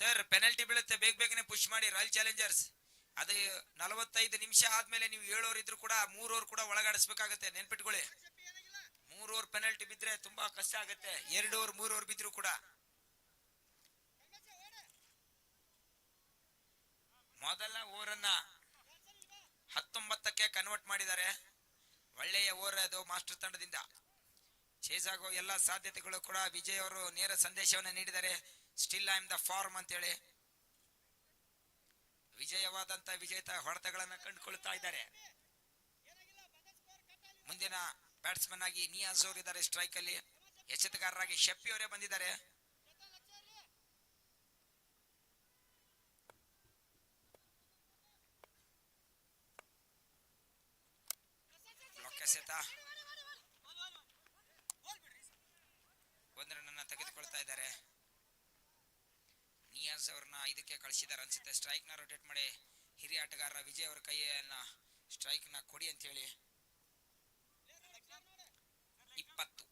Sir penalty ಬೀಳುತ್ತೆ, ಬೇಗ ಬೇಗನೆ ಪುಷ್ ಮಾಡಿ ರಾಯಲ್ ಚಾಲೆಂಜರ್ಸ್. ಅದು 45 ನಿಮಿಷ ಆದ್ಮೇಲೆ ನೀವು 7 ಓವರ್ ಇದ್ರು ಕೂಡ 3 ಓವರ್ ಕೂಡ ಒಳಗಾಡಿಸ್ಬೇಕಾಗತ್ತೆ, ನೆನ್ಪಿಟ್ಕೊಳ್ಳಿ. 3 ಓವರ್ ಪೆನಲ್ಟಿ ಬಿದ್ರೆ ತುಂಬಾ ಕಷ್ಟ ಆಗುತ್ತೆ, 2 ಓವರ್ 3 ಓವರ್ ಬಿದ್ರು ಕೂಡ. ಮೊದಲ ಓವರ್ ಅನ್ನ 19ಕ್ಕೆ ಕನ್ವರ್ಟ್ ಮಾಡಿದ್ದಾರೆ. ಒಳ್ಳೆಯ ಓವರ್ ಅದು ಮಾಸ್ಟರ್ ತಂಡದಿಂದ. ಚೇಸ್ ಆಗೋ ಎಲ್ಲ ಸಾಧ್ಯತೆಗಳು ಕೂಡ ವಿಜಯ್ ಅವರು ನೇರ ಸಂದೇಶವನ್ನು ನೀಡಿದ್ದಾರೆ, still I am the form ಅಂತೇಳಿ. ವಿಜಯವಾದಂತ ವಿಜೇತ ಹೊಡೆತಗಳನ್ನ ಕಂಡುಕೊಳ್ತಾ ಇದ್ದಾರೆ. ಮುಂದಿನ ಬ್ಯಾಟ್ಸ್ಮನ್ ಆಗಿ ನಿಯಾಜ್ ಅವರು ಇದ್ದಾರೆ ಸ್ಟ್ರೈಕ್ ಅಲ್ಲಿ. ಎಚ್ಚೆತ್ತಗಾರರಾಗಿ ಶಪ್ಪಿ ಅವರೇ ಬಂದಿದ್ದಾರೆ. ಎಸೆತ ಒಂದು ರನ್ ತೆಗೆದುಕೊಳ್ತಾ ಇದ್ದಾರೆ. ನಿಯಾಜ್ ಅವ್ರನ್ನ ಇದಕ್ಕೆ ಕಳಿಸಿದಾರೆ ಅನ್ಸುತ್ತೆ. ಸ್ಟ್ರೈಕ್ ನ ರೊಟೇಟ್ ಮಾಡಿ ಹಿರಿಯ ಆಟಗಾರ ವಿಜಯ್ ಅವರ ಕೈಯನ್ನ ಸ್ಟ್ರೈಕ್ ನ ಕೊಡಿ ಅಂತ ಹೇಳಿ. 20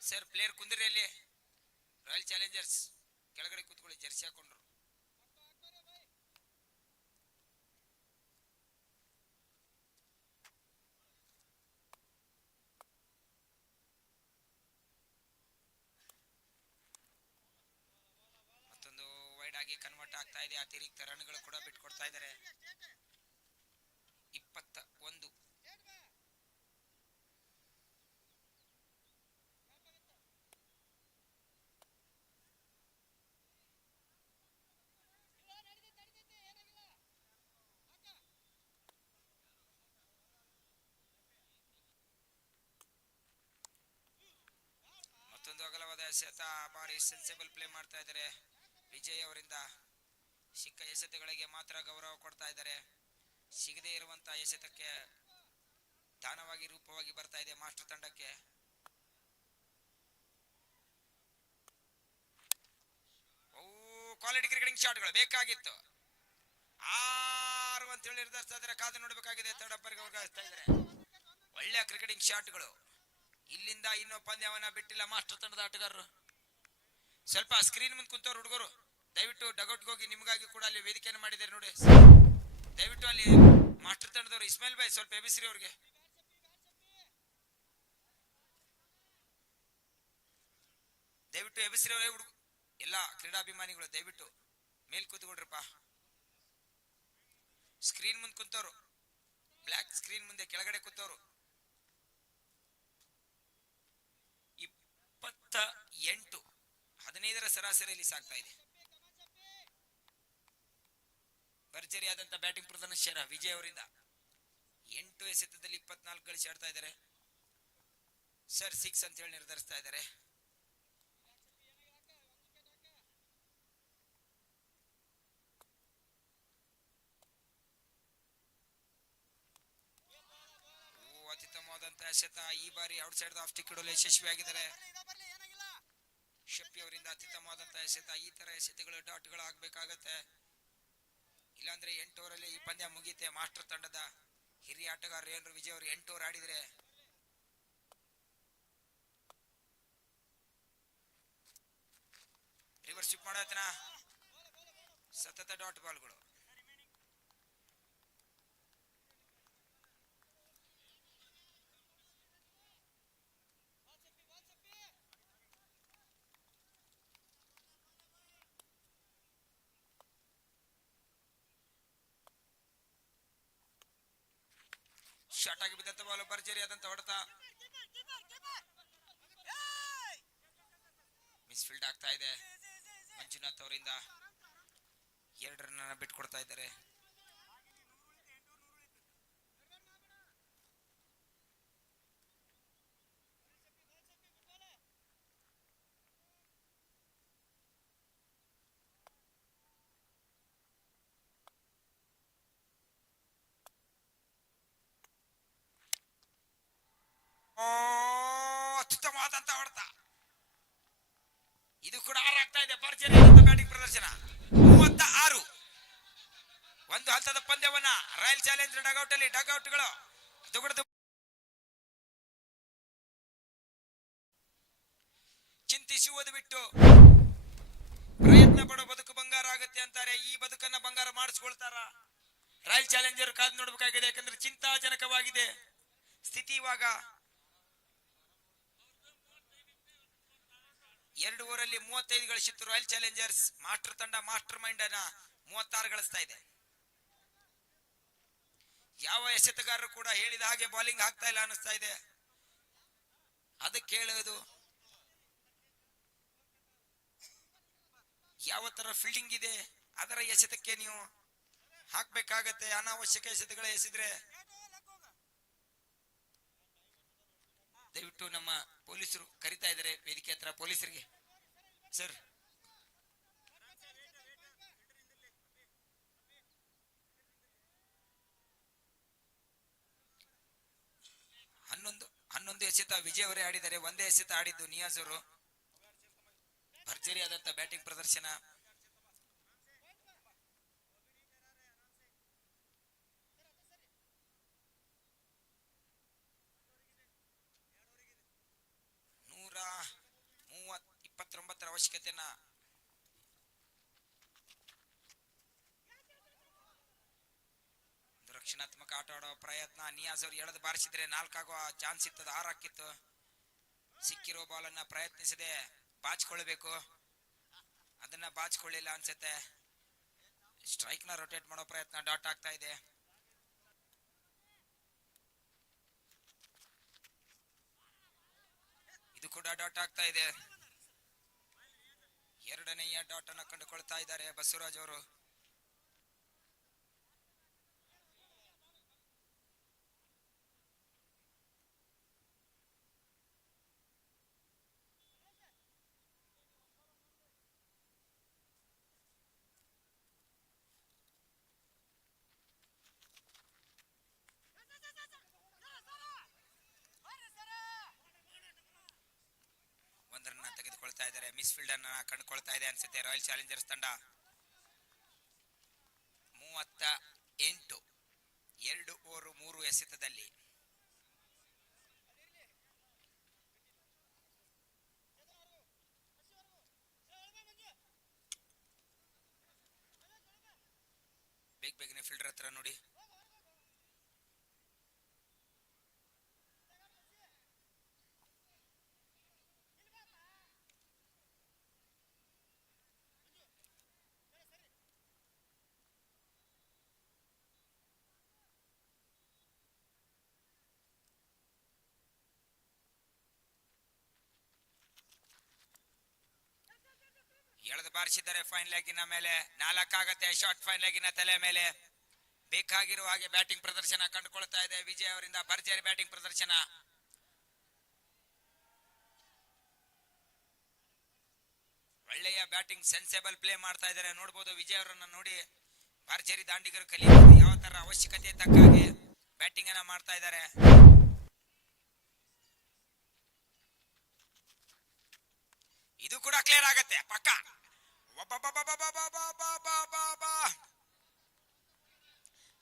ಸರ್ ಪ್ಲೇಯರ್ ಕುಂದಿರಿ ಅಲ್ಲಿ. ರಾಯಲ್ ಚಾಲೆಂಜರ್ಸ್ ಕೆಳಗಡೆ ಕೂತ್ಕೊಳ್ಳಿ, ಜರ್ಸಿ ಹಾಕೊಂಡ್ರು. ಮತ್ತೊಂದು ವೈಡ್ ಆಗಿ ಕನ್ವರ್ಟ್ ಆಗ್ತಾ ಇದೆ. ಅತಿರಿಕ್ತ ರನ್ಗಳು ಕೂಡ ಬಿಟ್ಕೊಡ್ತಾ ಇದ್ದಾರೆ. 21 ಮತ್ತೊಂದು ಅಗಲವಾದ ಎಸೆತ. ಬಾರಿ ಸೆನ್ಸಿಬಲ್ ಪ್ಲೇ ಮಾಡ್ತಾ ಇದ್ದಾರೆ ವಿಜಯ್ ಅವರಿಂದ. ಸಿಕ್ಕ ಎಸೆತಗಳಿಗೆ ಮಾತ್ರ ಗೌರವ ಕೊಡ್ತಾ ಇದ್ದಾರೆ. ಸಿಗದೇ ಇರುವಂತಹ ಎಸೆತಕ್ಕೆ ದಾನವಾಗಿ ರೂಪವಾಗಿ ಬರ್ತಾ ಇದೆ ಮಾಸ್ಟರ್ ತಂಡಕ್ಕೆ. ಕ್ವಾಲಿಟಿ ಕ್ರಿಕೆಟಿಂಗ್ ಶಾಟ್ಗಳು ಬೇಕಾಗಿತ್ತು. 6 ಅಂತ ಹೇಳಿ ನಿರ್ಧರಿಸ್ತಾ ಇದ್ದಾರೆ. ಕಾದು ನೋಡಬೇಕಾಗಿದೆ. ತಡಪ್ಪರಿಗೆ ವರ್ಗಾಯಿಸ್ತಾ ಇದ್ದಾರೆ. ಒಳ್ಳೆಯ ಕ್ರಿಕೆಟಿಂಗ್ ಶಾಟ್ಗಳು. ಇಲ್ಲಿಂದ ಇನ್ನೂ ಪಂದ್ಯವನ್ನ ಬಿಟ್ಟಿಲ್ಲ ಮಾಸ್ಟರ್ ತಂಡದ ಆಟಗಾರರು. ಸ್ವಲ್ಪ ಸ್ಕ್ರೀನ್ ಮುಂದೆ ಕುಂತವ್ರು ಹುಡುಗರು ದಯವಿಟ್ಟು ಡಗೌಟ್ಗೆ ಹೋಗಿ. ನಿಮಗಾಗಿ ಕೂಡ ಅಲ್ಲಿ ವೇದಿಕೆಯನ್ನು ಮಾಡಿದ್ದಾರೆ ನೋಡಿ. ದಯವಿಟ್ಟು ಅಲ್ಲಿ ಮಾಸ್ಟರ್ ತಂಡದವರು ಇಸ್ಮಾಯಿಲ್ ಬಾಯ್ ಸ್ವಲ್ಪ ಎಬಿಸಿರಿ ಅವ್ರಿಗೆ. ದಯವಿಟ್ಟು ಎಬಿಸಿರಿ ಹುಡುಗ ಎಲ್ಲ ಕ್ರೀಡಾಭಿಮಾನಿಗಳು ದಯವಿಟ್ಟು ಮೇಲ್ ಕೂತ್ಕೊಡ್ರಪ್ಪ. ಸ್ಕ್ರೀನ್ ಮುಂದೆ ಕುಂತವ್ರು, ಬ್ಲಾಕ್ ಸ್ಕ್ರೀನ್ ಮುಂದೆ ಕೆಳಗಡೆ ಕೂತವ್ರು. 28 15ರ ಸರಾಸರಿಯಲ್ಲಿ ಸಾಗ್ತಾ ಇದೆ. ಭರ್ಜರಿಯಾದಂತ ಬ್ಯಾಟಿಂಗ್ ಪ್ರದರ್ಶನ ವಿಜಯ್ ಅವರಿಂದ. 8 ಎಸೆತದಲ್ಲಿ 24 ಗಳಿಸಿ ಆಡ್ತಾ ಇದ್ದಾರೆ ಸರ್. 6 ಅಂತ ಹೇಳಿ ನಿರ್ಧರಿಸ್ತಾ ಇದ್ದಾರೆ. ಅತ್ಯುತ್ತಮವಾದಂತ ಎಸೆತ. ಈ ಬಾರಿ ಔಟ್ ಸೈಡ್ ಆಫ್ ಸ್ಟಿಕ್ ಇಡಲು ಯಶಸ್ವಿಯಾಗಿದ್ದಾರೆ ಶಪ್ಪಿ ಅವರಿಂದ. ಅತ್ಯುತ್ತಮವಾದಂತ ಎಸೆತ. ಈ ತರ ಎಸೆತಗಳು ಡಾಟ್ಗಳು ಆಗ್ಬೇಕಾಗತ್ತೆ, ಇಲ್ಲಾಂದ್ರೆ 8 ಓವರಲ್ಲಿ ಈ ಪಂದ್ಯ ಮುಗಿಯುತ್ತೆ. ಮಾಸ್ಟರ್ ತಂಡದ ಹಿರಿಯ ಆಟಗಾರ ರೇಣು ವಿಜಯ್ ಅವರು 8 ಓವರ್ ಆಡಿದ್ರೆ ರಿವರ್ಸ್ ಶಿಪ್ ಮಾಡತನ ಸತತ ಡಾಟ್ ಬಾಲ್ಗಳು. ಶಾರ್ಟ್ ಆಗಿ ಬಿದ್ದಂತ ಬಾಲ್, ಭರ್ಜರಿಯಾದಂತ ಹೊಡೆತ. ಮಿಸ್ಫೀಲ್ಡ್ ಆಗ್ತಾ ಇದೆ ಮಂಜುನಾಥ್ ಅವರಿಂದ. 2 ರನ್ ಬಿಟ್ಕೊಡ್ತಾ ಇದ್ದಾರೆ. ರಾಯಲ್ ಚಾಲೆಂಜರ್ ಡಗೌಟ್ ಅಲ್ಲಿ ಡಗೌಟ್ಗಳು ದುಗುಡದು ಚಿಂತಿಸುವುದು ಬಿಟ್ಟು ಪ್ರಯತ್ನ ಪಡೋ ಬದುಕು ಬಂಗಾರ ಆಗುತ್ತೆ ಅಂತಾರೆ. ಈ ಬದುಕನ್ನ ಬಂಗಾರ ಮಾಡಿಸ್ಕೊಳ್ತಾರ? ರಾಯಲ್ ಚಾಲೆಂಜರ್ ಕಾದು ನೋಡ್ಬೇಕಾಗಿದೆ, ಯಾಕಂದ್ರೆ ಚಿಂತಾಜನಕವಾಗಿದೆ ಸ್ಥಿತಿ. ಇವಾಗ 2 ಓವರಲ್ಲಿ 35 ಗಳಿಸಿತ್ತು ರಾಯಲ್ ಚಾಲೆಂಜರ್ಸ್. ಮಾಸ್ಟರ್ ತಂಡ ಮಾಸ್ಟರ್ ಮೈಂಡ್ ಅನ್ನ 36 ಗಳಿಸ್ತಾ ಇದೆ. ಯಾವ ಎಸೆತಗಾರರು ಕೂಡ ಹೇಳಿದ ಹಾಗೆ ಬೌಲಿಂಗ್ ಆಗ್ತಾ ಇಲ್ಲ ಅನಿಸ್ತಾ ಇದೆ. ಅದಕ್ಕೆ ಹೇಳೋದು ಯಾವ ತರ ಫೀಲ್ಡಿಂಗ್ ಇದೆ ಅದರ ಎಸೆತಕ್ಕೆ ನೀವು ಹಾಕ್ಬೇಕಾಗತ್ತೆ. ಅನಾವಶ್ಯಕ ಎಸೆತಗಳ ಎಸೆದ್ರೆ ದಯವಿಟ್ಟು ನಮ್ಮ ಪೊಲೀಸರು ಕರಿತಾ ಇದ್ದಾರೆ ವೇದಿಕೆ ಹತ್ರ. ಪೊಲೀಸರಿಗೆ ಸರ್, ಹನ್ನೊಂದು ಎಸೆತ ವಿಜಯ್ ಅವರೇ ಆಡಿದ್ದಾರೆ. ಒಂದೇ ಎಸೆತ ಆಡಿದ್ದು ನಿಯಾಜ್ ಅವರು. ಭರ್ಜರಿ ಆದಂತ ಬ್ಯಾಟಿಂಗ್ ಪ್ರದರ್ಶನ. ನೂರ 29 ಅವಶ್ಯಕತೆಯನ್ನ ರಕ್ಷಣಾತ್ಮಕ ಆಟ ಆಡೋ ಪ್ರಯತ್ನ. ನಿಯಾಜ್ ಅವರು ಎಳೆದು ಬಾರಿಸಿದ್ರೆ 4 ಆಗುವ ಚಾನ್ಸ್ ಇತ್ತದ, 6 ಹಾಕಿತ್ತು. ಸಿಕ್ಕಿರೋ ಬಾಲ್ ಅನ್ನ ಪ್ರಯತ್ನಿಸದೆ ಬಾಚಿಕೊಳ್ಳಬೇಕು, ಅದನ್ನ ಬಾಚಿಕೊಳ್ಳಿಲ್ಲ ಅನ್ಸುತ್ತೆ. ಸ್ಟ್ರೈಕ್ ನ ರೊಟೇಟ್ ಮಾಡೋ ಪ್ರಯತ್ನ. ಡಾಟ್ ಆಗ್ತಾ ಇದೆ. ಇದು ಕೂಡ ಡಾಟ್ ಆಗ್ತಾ ಇದೆ. ಎರಡನೆಯ ಡಾಟ್ ಅನ್ನ ಕಂಡುಕೊಳ್ತಾ ಇದ್ದಾರೆ ಬಸವರಾಜ್ ಅವರು. ತೆಗೆದುಕೊಳ್ತಾ ಇದ್ದಾರೆ. ಮಿಸ್ ಫೀಲ್ಡ್ ಅನ್ನ ಕಂಡುಕೊಳ್ತಾ ಇದೆ ಅನ್ಸುತ್ತೆ ರಾಯಲ್ ಚಾಲೆಂಜರ್ಸ್ ತಂಡ. 38 2 ಓವರ್ 3 ಎಸೆತದಲ್ಲಿ. ಬೇಗನೆ ಫೀಲ್ಡರ್ ಹತ್ರ ನೋಡಿ. ಎಳೆದು ಬಾರಿಸಿದ್ದಾರೆ ಫೈನ್ ಲೆಗ್ಗಿನ ಮೇಲೆ. 4 ಆಗತ್ತೆ. ಶಾರ್ಟ್ ಫೈನ್ ಲೆಗ್ಗಿನ ತಲೆ ಮೇಲೆ. ಬೇಕಾಗಿರುವ ಹಾಗೆ ಬ್ಯಾಟಿಂಗ್ ಪ್ರದರ್ಶನ ಕಂಡುಕೊಳ್ತಾ ಇದೆ ವಿಜಯ್ ಅವರಿಂದ. ಭರ್ಜರಿ ಬ್ಯಾಟಿಂಗ್ ಪ್ರದರ್ಶನ. ಒಳ್ಳೆಯ ಬ್ಯಾಟಿಂಗ್, ಸೆನ್ಸೇಬಲ್ ಪ್ಲೇ ಮಾಡ್ತಾ ಇದ್ದಾರೆ. ನೋಡಬಹುದು ವಿಜಯ್ ಅವರನ್ನ ನೋಡಿ ಭರ್ಜರಿ ದಾಂಡಿಗರು ಕಲಿಯಬಹುದು ಯಾವ ತರ ಅವಶ್ಯಕತೆ ತಕ್ಕ ಹಾಗೆ ಬ್ಯಾಟಿಂಗ್ ಅನ್ನ ಮಾಡ್ತಾ ಇದ್ದಾರೆ. ಇದು ಕೂಡ ಕ್ಲಿಯರ್ ಆಗತ್ತೆ ಪಕ್ಕ.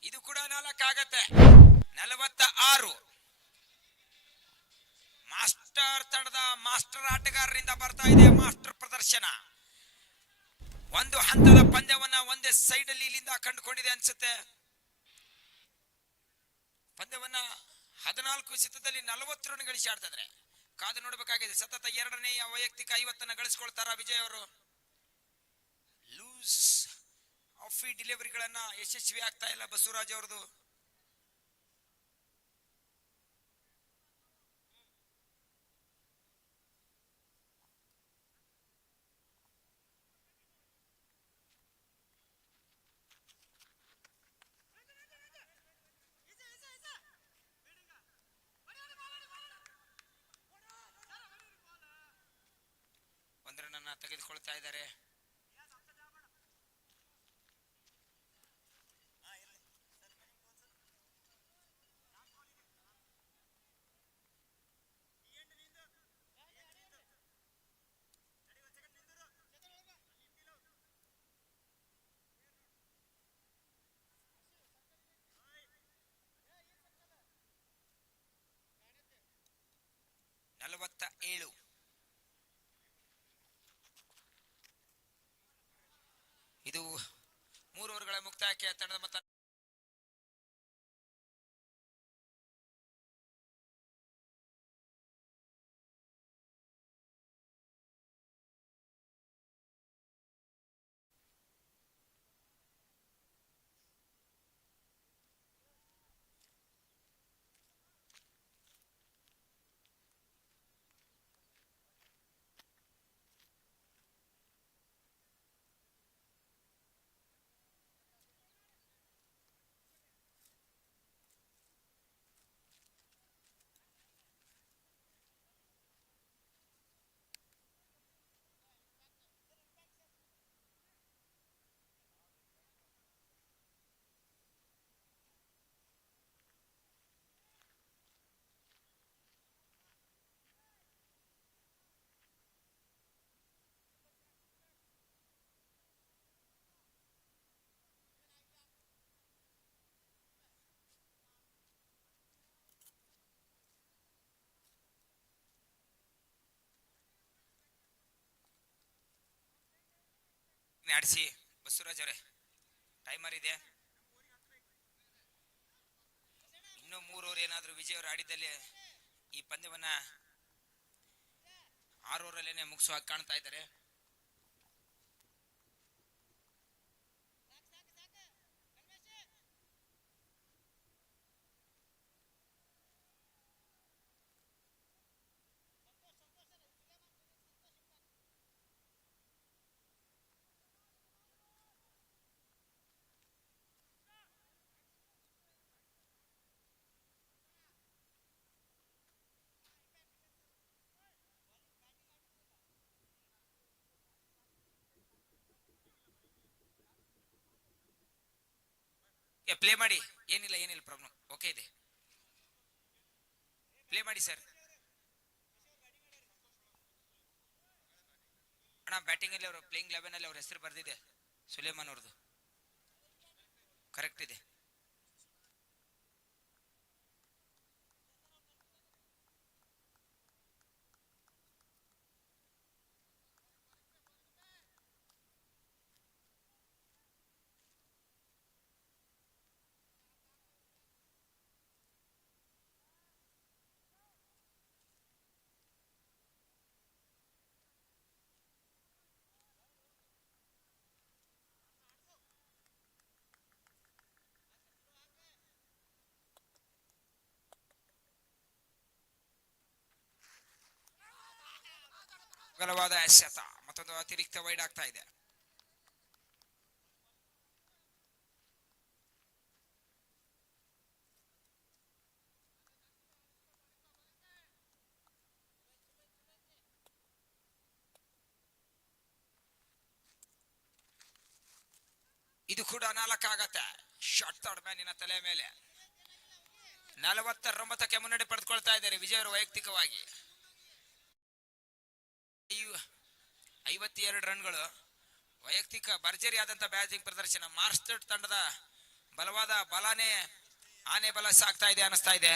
ಇದು ಕೂಡ 4 ಆಗತ್ತೆ. 46. ಮಾಸ್ಟರ್ ತಂಡದ ಮಾಸ್ಟರ್ ಆಟಗಾರರಿಂದ ಬರ್ತಾ ಇದೆ ಮಾಸ್ಟರ್ ಪ್ರದರ್ಶನ. ಒಂದು ಹಂತದ ಪಂದ್ಯವನ್ನ ಒಂದೇ ಸೈಡ್ ಅಲ್ಲಿ ಇಲ್ಲಿಂದ ಕಂಡುಕೊಂಡಿದೆ ಅನ್ಸುತ್ತೆ. ಪಂದ್ಯವನ್ನ 14 ಎಸೆತದಲ್ಲಿ 40 ರನ್ ಗಳಿಸಿ ಆಡ್ತಾ ಇದ್ದಾರೆ. ಕಾದು ನೋಡಬೇಕಾಗಿದೆ. ಸತತ 2ನೇ ವೈಯಕ್ತಿಕ 50 ಗಳಿಸಿಕೊಳ್ತಾರ ವಿಜಯ್ ಅವರು. ಲೂಸ್ ಆಫ್ ಡೆಲಿವರಿಗಳನ್ನ ಯಶಸ್ವಿ ಆಗ್ತಾ ಇಲ್ಲ ಬಸವರಾಜ್ ಅವರದು. ಒಂದರನ್ನ ತೆಗೆದುಕೊಳ್ತಾ ಇದ್ದಾರೆ. 47. ಇದು 3 ಓವರ್ಗಳ ಮುಕ್ತಾಯಕ್ಕೆ ತಂಡದ ಮೊತ್ತ ಆಡಿಸಿ. ಬಸವರಾಜ್ ಅವರೇ, ಟೈಮರ್ ಇದೆ. ಇನ್ನೂ 3 ಓವರ್ ಏನಾದರೂ ವಿಜಯ್ ಅವರು ಆಡಿದ್ದಲ್ಲಿ ಈ ಪಂದ್ಯವನ್ನ 6 ಓವರಲ್ಲೇನೆ ಮುಗಿಸುವ ಕಾಣ್ತಾ ಇದ್ದಾರೆ. ಪ್ಲೇ ಮಾಡಿ. ಏನಿಲ್ಲ ಪ್ರಾಬ್ಲಮ್. ಓಕೆ ಇದೆ, ಪ್ಲೇ ಮಾಡಿ ಸರ್. ಅಣ್ಣ, ಬ್ಯಾಟಿಂಗ್ ಅಲ್ಲಿ ಅವರು ಪ್ಲೇಯಿಂಗ್ 11 ಅಲ್ಲಿ ಅವ್ರ ಹೆಸರು ಬರ್ದಿದೆ, ಸುಲೇಮಾನ್ ಅವ್ರದ್ದು. ಕರೆಕ್ಟ್ ಇದೆ. ಅಗಲವಾದ ಎಸೆತ, ಮತ್ತೊಂದು ಅತಿರಿಕ್ತ ವೈಡ್ ಆಗ್ತಾ ಇದೆ. ಇದು ಕೂಡ 4 ಆಗತ್ತೆ. ಶಾರ್ಟ್ ಥರ್ಡ್ ಮ್ಯಾನಿನ ತಲೆ ಮೇಲೆ 49ಕ್ಕೆ ಮುನ್ನಡೆ ಪಡೆದುಕೊಳ್ತಾ ಇದ್ದಾರೆ ವಿಜಯ್ ಅವರು ವೈಯಕ್ತಿಕವಾಗಿ. 52 ರನ್ಗಳು. ವೈಯಕ್ತಿಕ ಭರ್ಜರಿ ಆದಂತ ಬ್ಯಾಟಿಂಗ್ ಪ್ರದರ್ಶನ. ಮಾರ್ಸ್ಟರ್ ತಂಡದ ಬಲವಾದ ಬಲಾನೇ ಆನೆ ಬಲ ಸಾಗ್ತಾ ಇದೆ ಅನಿಸ್ತಾ ಇದೆ.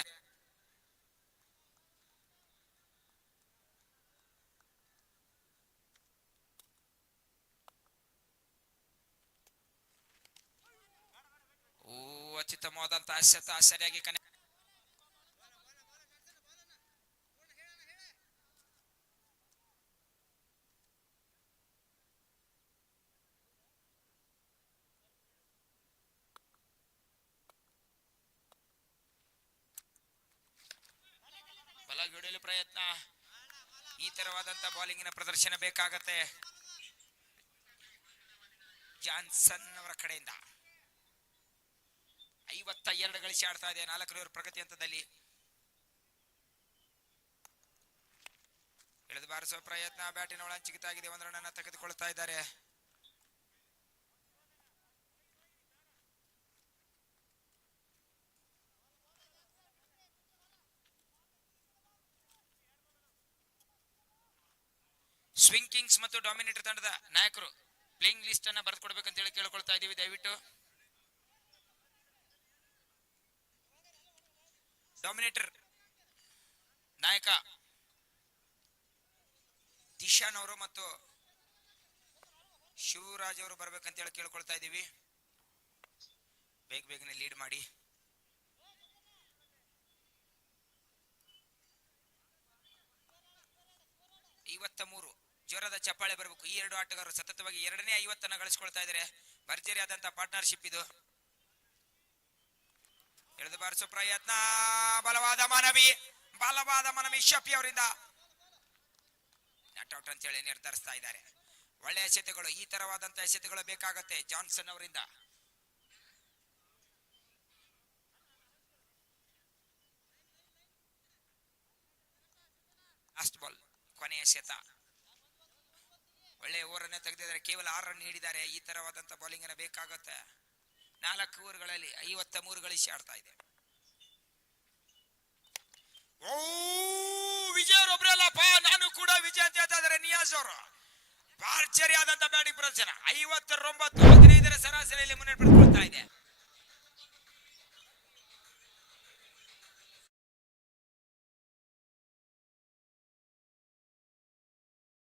ಅತ್ಯುತ್ತಮವಾದಂತಹ ಎಸೆತ, ಸರಿಯಾಗಿ ಕನೆಕ್ಟ್. ಬಲ ಗಿಡಲು ಪ್ರಯತ್ನ. ಈ ತರವಾದಂತ ಬಾಲಿಂಗಿನ ಪ್ರದರ್ಶನ ಬೇಕಾಗತ್ತೆ ಜಾನ್ಸನ್ ಅವರ ಕಡೆಯಿಂದ. 52 ಗಳಿಸಿ ಆಡ್ತಾ ಇದೆ. 4 ಪ್ರಗತಿ ಹಂತದಲ್ಲಿ ಎಳೆದು ಬಾರಿಸುವ ಪ್ರಯತ್ನ. ಬ್ಯಾಟಿನ ಒಳಂಚಿಗಿತಾಗಿದೆ. 1 ರನ್ ಅನ್ನು ತೆಗೆದುಕೊಳ್ತಾ ಇದ್ದಾರೆ. ಸ್ವಿಂಗ್ ಕಿಂಗ್ಸ್ ಮತ್ತು ಡಾಮಿನೇಟರ್ ತಂಡದ ನಾಯಕರು ಪ್ಲೇಯಿಂಗ್ ಲಿಸ್ಟ್ ಅನ್ನ ಬರೆದುಕೊಡ್ಬೇಕಂತ ಹೇಳಿ ಕೇಳ್ಕೊಳ್ತಾ ಇದೀವಿ. ದಯವಿಟ್ಟು ಡಾಮಿನೇಟರ್ ನಾಯಕ ದಿಶಾನ್ ಅವರು ಮತ್ತು ಶಿವರಾಜ್ ಅವರು ಬರ್ಬೇಕಂತ ಹೇಳಿ ಕೇಳ್ಕೊಳ್ತಾ ಇದ್ದೀವಿ. ಬೇಗನೆ ಲೀಡ್ ಮಾಡಿ. ಮೂರು ಜ್ವರದ ಚಪ್ಪಾಳೆ ಬರಬೇಕು. ಈ ಎರಡು ಆಟಗಾರರು ಸತತವಾಗಿ ಎರಡನೇ 50 ಗಳಿಸ್ಕೊಳ್ತಾ ಇದ್ದಾರೆ. ಭರ್ಜರಿ ಆದಂತಹ ಪಾರ್ಟ್ನರ್ಶಿಪ್ ಇದು. ಎಳೆದು ಬಾರಿಸೋ ಪ್ರಯತ್ನ, ಬಲವಾದ ಮನವಿ ಶಫಿ ಅವರಿಂದ ನಾಟ್ ಔಟ್ ಅಂತ ಹೇಳಿ ನಿರ್ಧರಿಸ್ತಾ ಇದ್ದಾರೆ. ಒಳ್ಳೆಯ ಎಸೆತಗಳು, ಈ ತರವಾದಂತಹ ಎಸೆತಗಳು ಬೇಕಾಗತ್ತೆ ಜಾನ್ಸನ್ ಅವರಿಂದ. ಲಾಸ್ಟ್ ಬಾಲ್, ಕೊನೆಯ ಎಸೆತ. ಒಳ್ಳೆಯ ಓವರ್ ಅನ್ನ ತೆಗೆದಿದ್ದಾರೆ. ಕೇವಲ 6 ರನ್ ನೀಡಿದ್ದಾರೆ. ಈ ತರವಾದಂತಹ ಬೌಲಿಂಗ್ ಅನ್ನ ಬೇಕಾಗುತ್ತೆ. 4 ಓವರ್ಗಳಲ್ಲಿ 53 ಗಳಿಸಿ ಆಡ್ತಾ ಇದೆ. ಓ ವಿಜಯ್ ಅವರೊಬ್ಬರೇ ಅಲ್ಲಪ್ಪ, ನಾನು ಕೂಡ ವಿಜಯ್ ಅಂತ ಹೇಳ್ತಾ ಇದ್ದಾರೆ ನಿಯಾಜ್ ಅವರು. ಭರ್ಜರಿ ಆದಂತ ಬ್ಯಾಟಿಂಗ್ ಪ್ರದರ್ಶನ. 59-15 ಸರಾಸರಿಯಲ್ಲಿ ಮುನ್ನಡೆ ಪಡೆದುಕೊಳ್ತಾ ಇದೆ.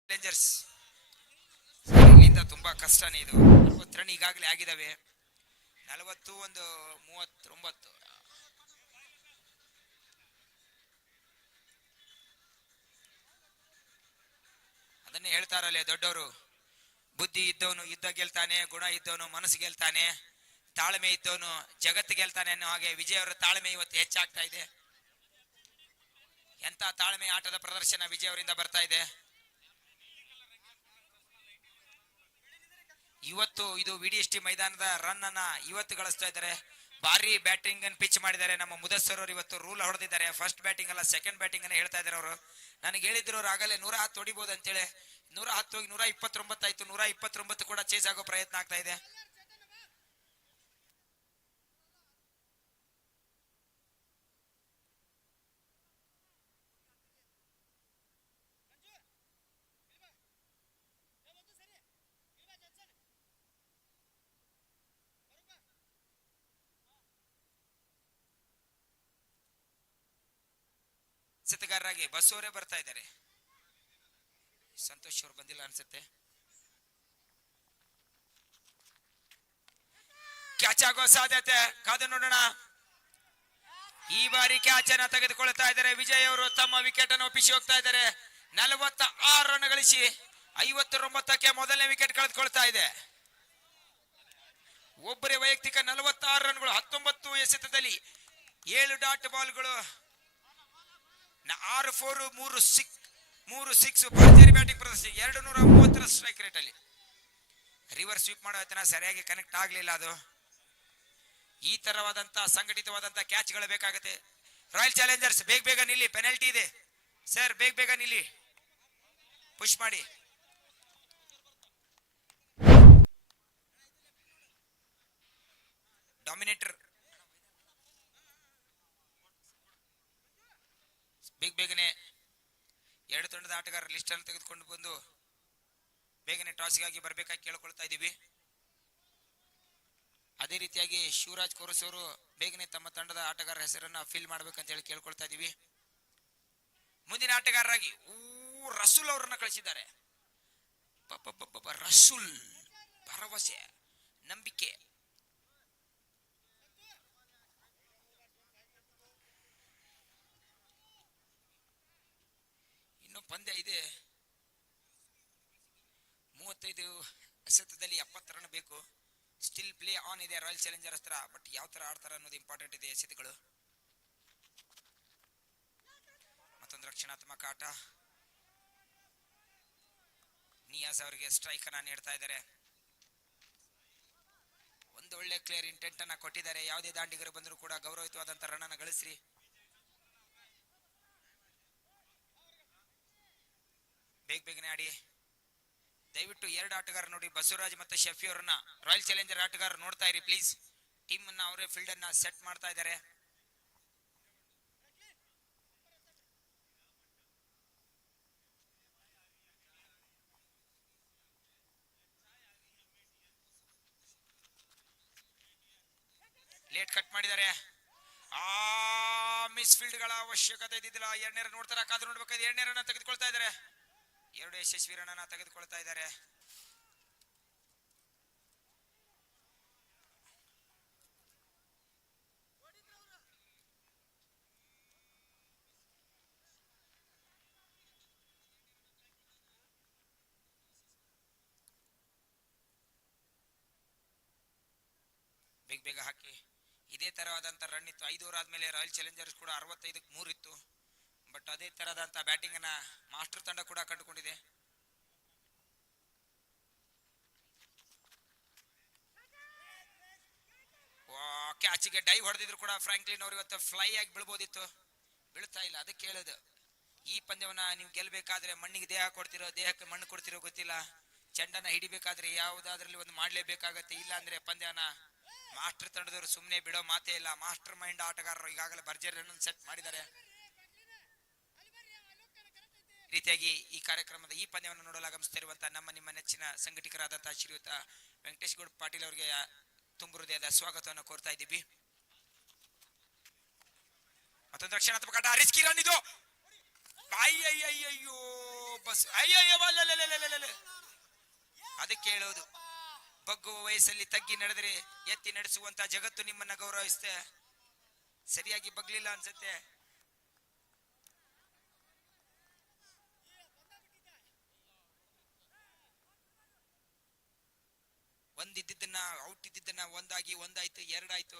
ಚಾಲೆಂಜರ್ಸ್ ಇಲ್ಲಿಂದ ತುಂಬಾ ಕಷ್ಟನೇ ಇದು. 40 ರನ್ ಈಗಾಗಲೇ ಆಗಿದಾವೆ. 41-39. ಅದನ್ನೇ ಹೇಳ್ತಾರಲ್ಲೇ ದೊಡ್ಡವರು, ಬುದ್ಧಿ ಇದ್ದವನು ಯುದ್ಧ ಗೆಲ್ತಾನೆ, ಗುಣ ಇದ್ದವನು ಮನಸ್ಸು ಗೆಲ್ತಾನೆ, ತಾಳ್ಮೆ ಇದ್ದವನು ಜಗತ್ತು ಗೆಲ್ತಾನೆ ಅನ್ನೋ ಹಾಗೆ ವಿಜಯ್ ಅವರ ತಾಳ್ಮೆ ಇವತ್ತು ಹೆಚ್ಚಾಗ್ತಾ ಇದೆ. ಎಂತ ತಾಳ್ಮೆ ಆಟದ ಪ್ರದರ್ಶನ ವಿಜಯ್ ಅವರಿಂದ ಬರ್ತಾ ಇದೆ. ಇವತ್ತು ಇದು ವಿಡಿಎಸ್ಟಿ ಮೈದಾನದ ರನ್ ಅನ್ನ ಇವತ್ತು ಗಳಿಸ್ತಾ ಇದ್ದಾರೆ. ಭಾರಿ ಬ್ಯಾಟಿಂಗ್ ಅನ್ನು ಪಿಚ್ ಮಾಡಿದ್ದಾರೆ ನಮ್ಮ ಮುದಸ್ಸರ್ ಅವರು. ಇವತ್ತು ರೂಲ್ ಹೊಡೆದಿದ್ದಾರೆ. ಫಸ್ಟ್ ಬ್ಯಾಟಿಂಗ್ ಅಲ್ಲ, ಸೆಕೆಂಡ್ ಬ್ಯಾಟಿಂಗ್ ಅನ್ನ ಹೇಳ್ತಾ ಇದ್ದಾರೆ ಅವರು. ನನಗೆ ಹೇಳಿದ್ರು ಅವರು ಆಗಲೇ 110 ಹೊಡಿಬಹುದು ಅಂತೇಳಿ. 110 ಹೋಗಿ 129 ಆಯ್ತು. 129 ಕೂಡ ಚೇಸ್ ಆಗೋ ಪ್ರಯತ್ನ ಆಗ್ತಾ ಇದೆ. ಎಸೆತಗಾರರಾಗಿ ಬಸ್ ಅವರೇ ಬರ್ತಾ ಇದ್ದಾರೆ. ಸಂತೋಷ್ ಅವರು ಬಂದಿಲ್ಲ ಅನ್ಸುತ್ತೆ. ಕ್ಯಾಚ್ ಆಗೋ ಸಾಧ್ಯತೆ, ಕಾದು ನೋಡೋಣ. ಈ ಬಾರಿ ಕ್ಯಾಚ್ ಅನ್ನ ತೆಗೆದುಕೊಳ್ತಾ ಇದ್ದಾರೆ ವಿಜಯ್ ಅವರು. ತಮ್ಮ ವಿಕೆಟ್ ಅನ್ನು ಒಪ್ಪಿಸಿ ಹೋಗ್ತಾ ಇದ್ದಾರೆ. 46 ರನ್ ಗಳಿಸಿ 59ಕ್ಕೆ ಮೊದಲನೇ ವಿಕೆಟ್ ಕಳೆದುಕೊಳ್ತಾ ಇದೆ. ಒಬ್ಬರೇ ವೈಯಕ್ತಿಕ 46 ರನ್ಗಳು. 19 ಎಸೆತದಲ್ಲಿ 7 ಡಾಟ್ ಬಾಲ್ಗಳು, 6 4 3 6 ಭರ್ಜರಿ ಬ್ಯಾಟಿಂಗ್ ಪ್ರದರ್ಶನ. 230 ಸ್ಟ್ರೈಕ್ ರೇಟ್ ಅಲ್ಲಿ ರಿವರ್ಸ್ ಸ್ವೀಪ್ ಮಾಡೋ ಯತ್ನ ಸರಿಯಾಗಿ ಕನೆಕ್ಟ್ ಆಗ್ಲಿಲ್ಲ. ಅದು ಈ ತರವಾದಂತಹ ಸಂಘಟಿತವಾದಂತಹ ಕ್ಯಾಚ್ ಗಳು ಬೇಕಾಗುತ್ತೆ. ರಾಯಲ್ ಚಾಲೆಂಜರ್ಸ್ ಬೇಗ ನಿಲ್ಲಿ, ಪೆನಲ್ಟಿ ಇದೆ ಸರ್, ಬೇಗ ನಿಲ್ಲಿ, ಪುಷ್ ಮಾಡಿ. ಡಾಮಿನೇಟರ್ ಬೇಗನೆ 2 ತಂಡದ ಆಟಗಾರರ ಲಿಸ್ಟ್ ಅನ್ನು ತೆಗೆದುಕೊಂಡು ಬಂದು ಬೇಗನೆ ಟಾಸ್ಗಾಗಿ ಬರಬೇಕಾಗಿ ಕೇಳಿಕೊಳ್ತಾ ಇದ್ದೀವಿ. ಅದೇ ರೀತಿಯಾಗಿ ಶಿವರಾಜ್ ಕೋರಸ್ ಅವರು ಬೇಗನೆ ತಮ್ಮ ತಂಡದ ಆಟಗಾರರ ಹೆಸರನ್ನ ಫಿಲ್ ಮಾಡ್ಬೇಕಂತ ಹೇಳಿ ಕೇಳ್ಕೊಳ್ತಾ ಇದ್ದೀವಿ. ಮುಂದಿನ ಆಟಗಾರರಾಗಿ ರಸೂಲ್ ಅವರನ್ನ ಕಳಿಸಿದ್ದಾರೆ. ರಸೂಲ್ ಭರವಸೆ, ನಂಬಿಕೆ. ಪಂದ್ಯ ಇದೆ. 35 ಎಸೆತದಲ್ಲಿ 70 ರನ್ ಬೇಕು. ಸ್ಟಿಲ್ ಪ್ಲೇ ಆನ್ ಇದೆ ರಾಯಲ್ ಚಾಲೆಂಜರ್ ಹತ್ರ. ಬಟ್ ಯಾವ ತರ ಆಡ್ತಾರೆ ಅನ್ನೋದು ಇಂಪಾರ್ಟೆಂಟ್ ಇದೆ. ಎಸೆತಗಳು ಮತ್ತೊಂದು ರಕ್ಷಣಾತ್ಮಕ ಆಟ. ನಿಯಾಜ್ ಅವರಿಗೆ ಸ್ಟ್ರೈಕ್ ಅನ್ನ ನೀಡ್ತಾ ಇದ್ದಾರೆ. ಒಂದು ಒಳ್ಳೆ ಕ್ಲಿಯರ್ ಇಂಟೆಂಟ್ ಅನ್ನ ಕೊಟ್ಟಿದ್ದಾರೆ. ಯಾವುದೇ ದಾಂಡಿಗರು ಬಂದರೂ ಕೂಡ ಗೌರವಯುತವಾದಂತಹ ರನ್ ಅನ್ನ ಗಳಿಸ್ರಿ. ಬೇಗನೆ ಆಡಿ. ದಯವಿಟ್ಟು 2 ಆಟಗಾರ ನೋಡಿ, ಬಸವರಾಜ್ ಮತ್ತು ಶಫಿ ಅವರನ್ನ ರಾಯಲ್ ಚಾಲೆಂಜರ್ ಆಟಗಾರರು ನೋಡ್ತಾ ಇರಿ ಪ್ಲೀಸ್. ಟೀಮ್ ಅನ್ನ ಅವರೇ ಫೀಲ್ಡ್ ಅನ್ನ ಸೆಟ್ ಮಾಡ್ತಾ ಇದ್ದಾರೆ. ಲೇಟ್ ಕಟ್ ಮಾಡಿದ್ದಾರೆ. ಮಿಸ್ ಫೀಲ್ಡ್ ಗಳ ಅವಶ್ಯಕತೆ ಇದ್ದಿದ್ದಿಲ್ಲ. 2ನೇ ರನ್ ನೋಡ್ತಾರೆ, ಕಾದು ನೋಡ್ಬೇಕಾದ್ರೆ 2ನೇ ರನ್ ತೆಗೆದುಕೊಳ್ತಾ ಇದ್ದಾರೆ. ಎರಡು ಯಶಸ್ವಿ ರನ್ ತೆಗೆದುಕೊಳ್ತಾ ಇದ್ದಾರೆ. ಬೇಗ ಹಾಕಿ. ಇದೇ ತರವಾದಂತ ರನ್ ಇತ್ತು. 5 ಓವರ್ ಆದ್ಮೇಲೆ ರಾಯಲ್ ಚಾಲೆಂಜರ್ಸ್ ಕೂಡ 65ಕ್ಕೆ 3 ಇತ್ತು. ಬಟ್ ಅದೇ ತರದಂತ ಬ್ಯಾಟಿಂಗ್ ಅನ್ನ ಮಾಸ್ಟರ್ ತಂಡ ಕೂಡ ಕಂಡುಕೊಂಡಿದೆ. ಕ್ಯಾಚಿಗೆ ಡೈವ್ ಹೊಡೆದಿದ್ರು ಕೂಡ ಫ್ರಾಂಕ್ಲಿನ್ ಅವರು ಇವತ್ತು ಫ್ಲೈ ಆಗಿ ಬೀಳ್ಬೋದಿತ್ತು. ಬೀಳ್ತಾ ಇಲ್ಲ. ಅದಕ್ಕೆ ಹೇಳೋದು, ಈ ಪಂದ್ಯವನ್ನ ನೀವು ಗೆಲ್ಬೇಕಾದ್ರೆ ಮಣ್ಣಿಗೆ ದೇಹ ಕೊಡ್ತಿರೋ, ದೇಹಕ್ಕೆ ಮಣ್ಣು ಕೊಡ್ತಿರೋ ಗೊತ್ತಿಲ್ಲ. ಚೆಂಡನ್ನ ಹಿಡಿಬೇಕಾದ್ರೆ ಯಾವುದಾದ್ರಲ್ಲಿ ಒಂದು ಮಾಡ್ಲೇಬೇಕಾಗತ್ತೆ. ಇಲ್ಲ ಅಂದ್ರೆ ಪಂದ್ಯವನ್ನ ಮಾಸ್ಟರ್ ತಂಡದವರು ಸುಮ್ಮನೆ ಬಿಡೋ ಮಾತೇ ಇಲ್ಲ. ಮಾಸ್ಟರ್ ಮೈಂಡ್ ಆಟಗಾರರು ಈಗಾಗಲೇ ಭರ್ಜರಿ ರನ್ ಸೆಟ್ ಮಾಡಿದ್ದಾರೆ. ರೀತಿಯಾಗಿ ಈ ಕಾರ್ಯಕ್ರಮದ ಈ ಪಂದ್ಯವನ್ನು ನೋಡಲು ಆಗಮಿಸುತ್ತಿರುವಂತಹ ನಿಮ್ಮ ನೆಚ್ಚಿನ ಸಂಘಟಕರಾದಂತಹ ಶ್ರೀಯುತ ವೆಂಕಟೇಶ್ ಗೌಡ ಪಾಟೀಲ್ ಅವರಿಗೆ ತುಂಬು ಹೃದಯದ ಸ್ವಾಗತವನ್ನು ಕೋರ್ತಾ ಇದ್ದೀವಿ. ಮತ್ತೊಂದು ರಕ್ಷಣಾತ್ಮಕ ರಿಸ್ಕಿ ರನ್ ಇದು. ಅಯ್ಯಯ್ಯಯ್ಯೋ ಬಸ್ ಅಯ್ಯಯ್ಯೋ. ಅದಕ್ಕೆ ಹೇಳೋದು, ಬಗ್ಗುವ ವಯಸ್ಸಲ್ಲಿ ತಗ್ಗಿ ನಡೆದರೆ ಎತ್ತಿ ನಡೆಸುವಂತ ಜಗತ್ತು ನಿಮ್ಮನ್ನ ಗೌರವಿಸುತ್ತೆ. ಸರಿಯಾಗಿ ಬಗ್ಲಿಲ್ಲ ಅನ್ಸುತ್ತೆ. ಒಂದಿದ್ದನ್ನ ಔಟ್ ಇದ್ದಿದ್ದನ್ನ ಒಂದಾಯ್ತು, ಎರಡಾಯ್ತು.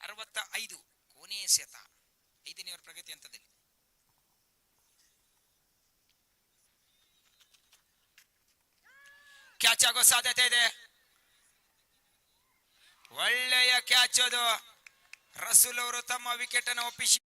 65 ಕೊನೆಯ ಸೆತ 5ನೇ ಓವರ್ ಪ್ರಗತಿ ಹಂತದಲ್ಲಿ. ಕ್ಯಾಚ್ ಆಗೋ ಸಾಧ್ಯತೆ ಇದೆ. ಒಳ್ಳೆಯ ಕ್ಯಾಚ್ ಅದು. ರಸೂಲ್ ಅವರು ತಮ್ಮ ವಿಕೆಟ್ ಅನ್ನು ಒಪ್ಪಿಸಿ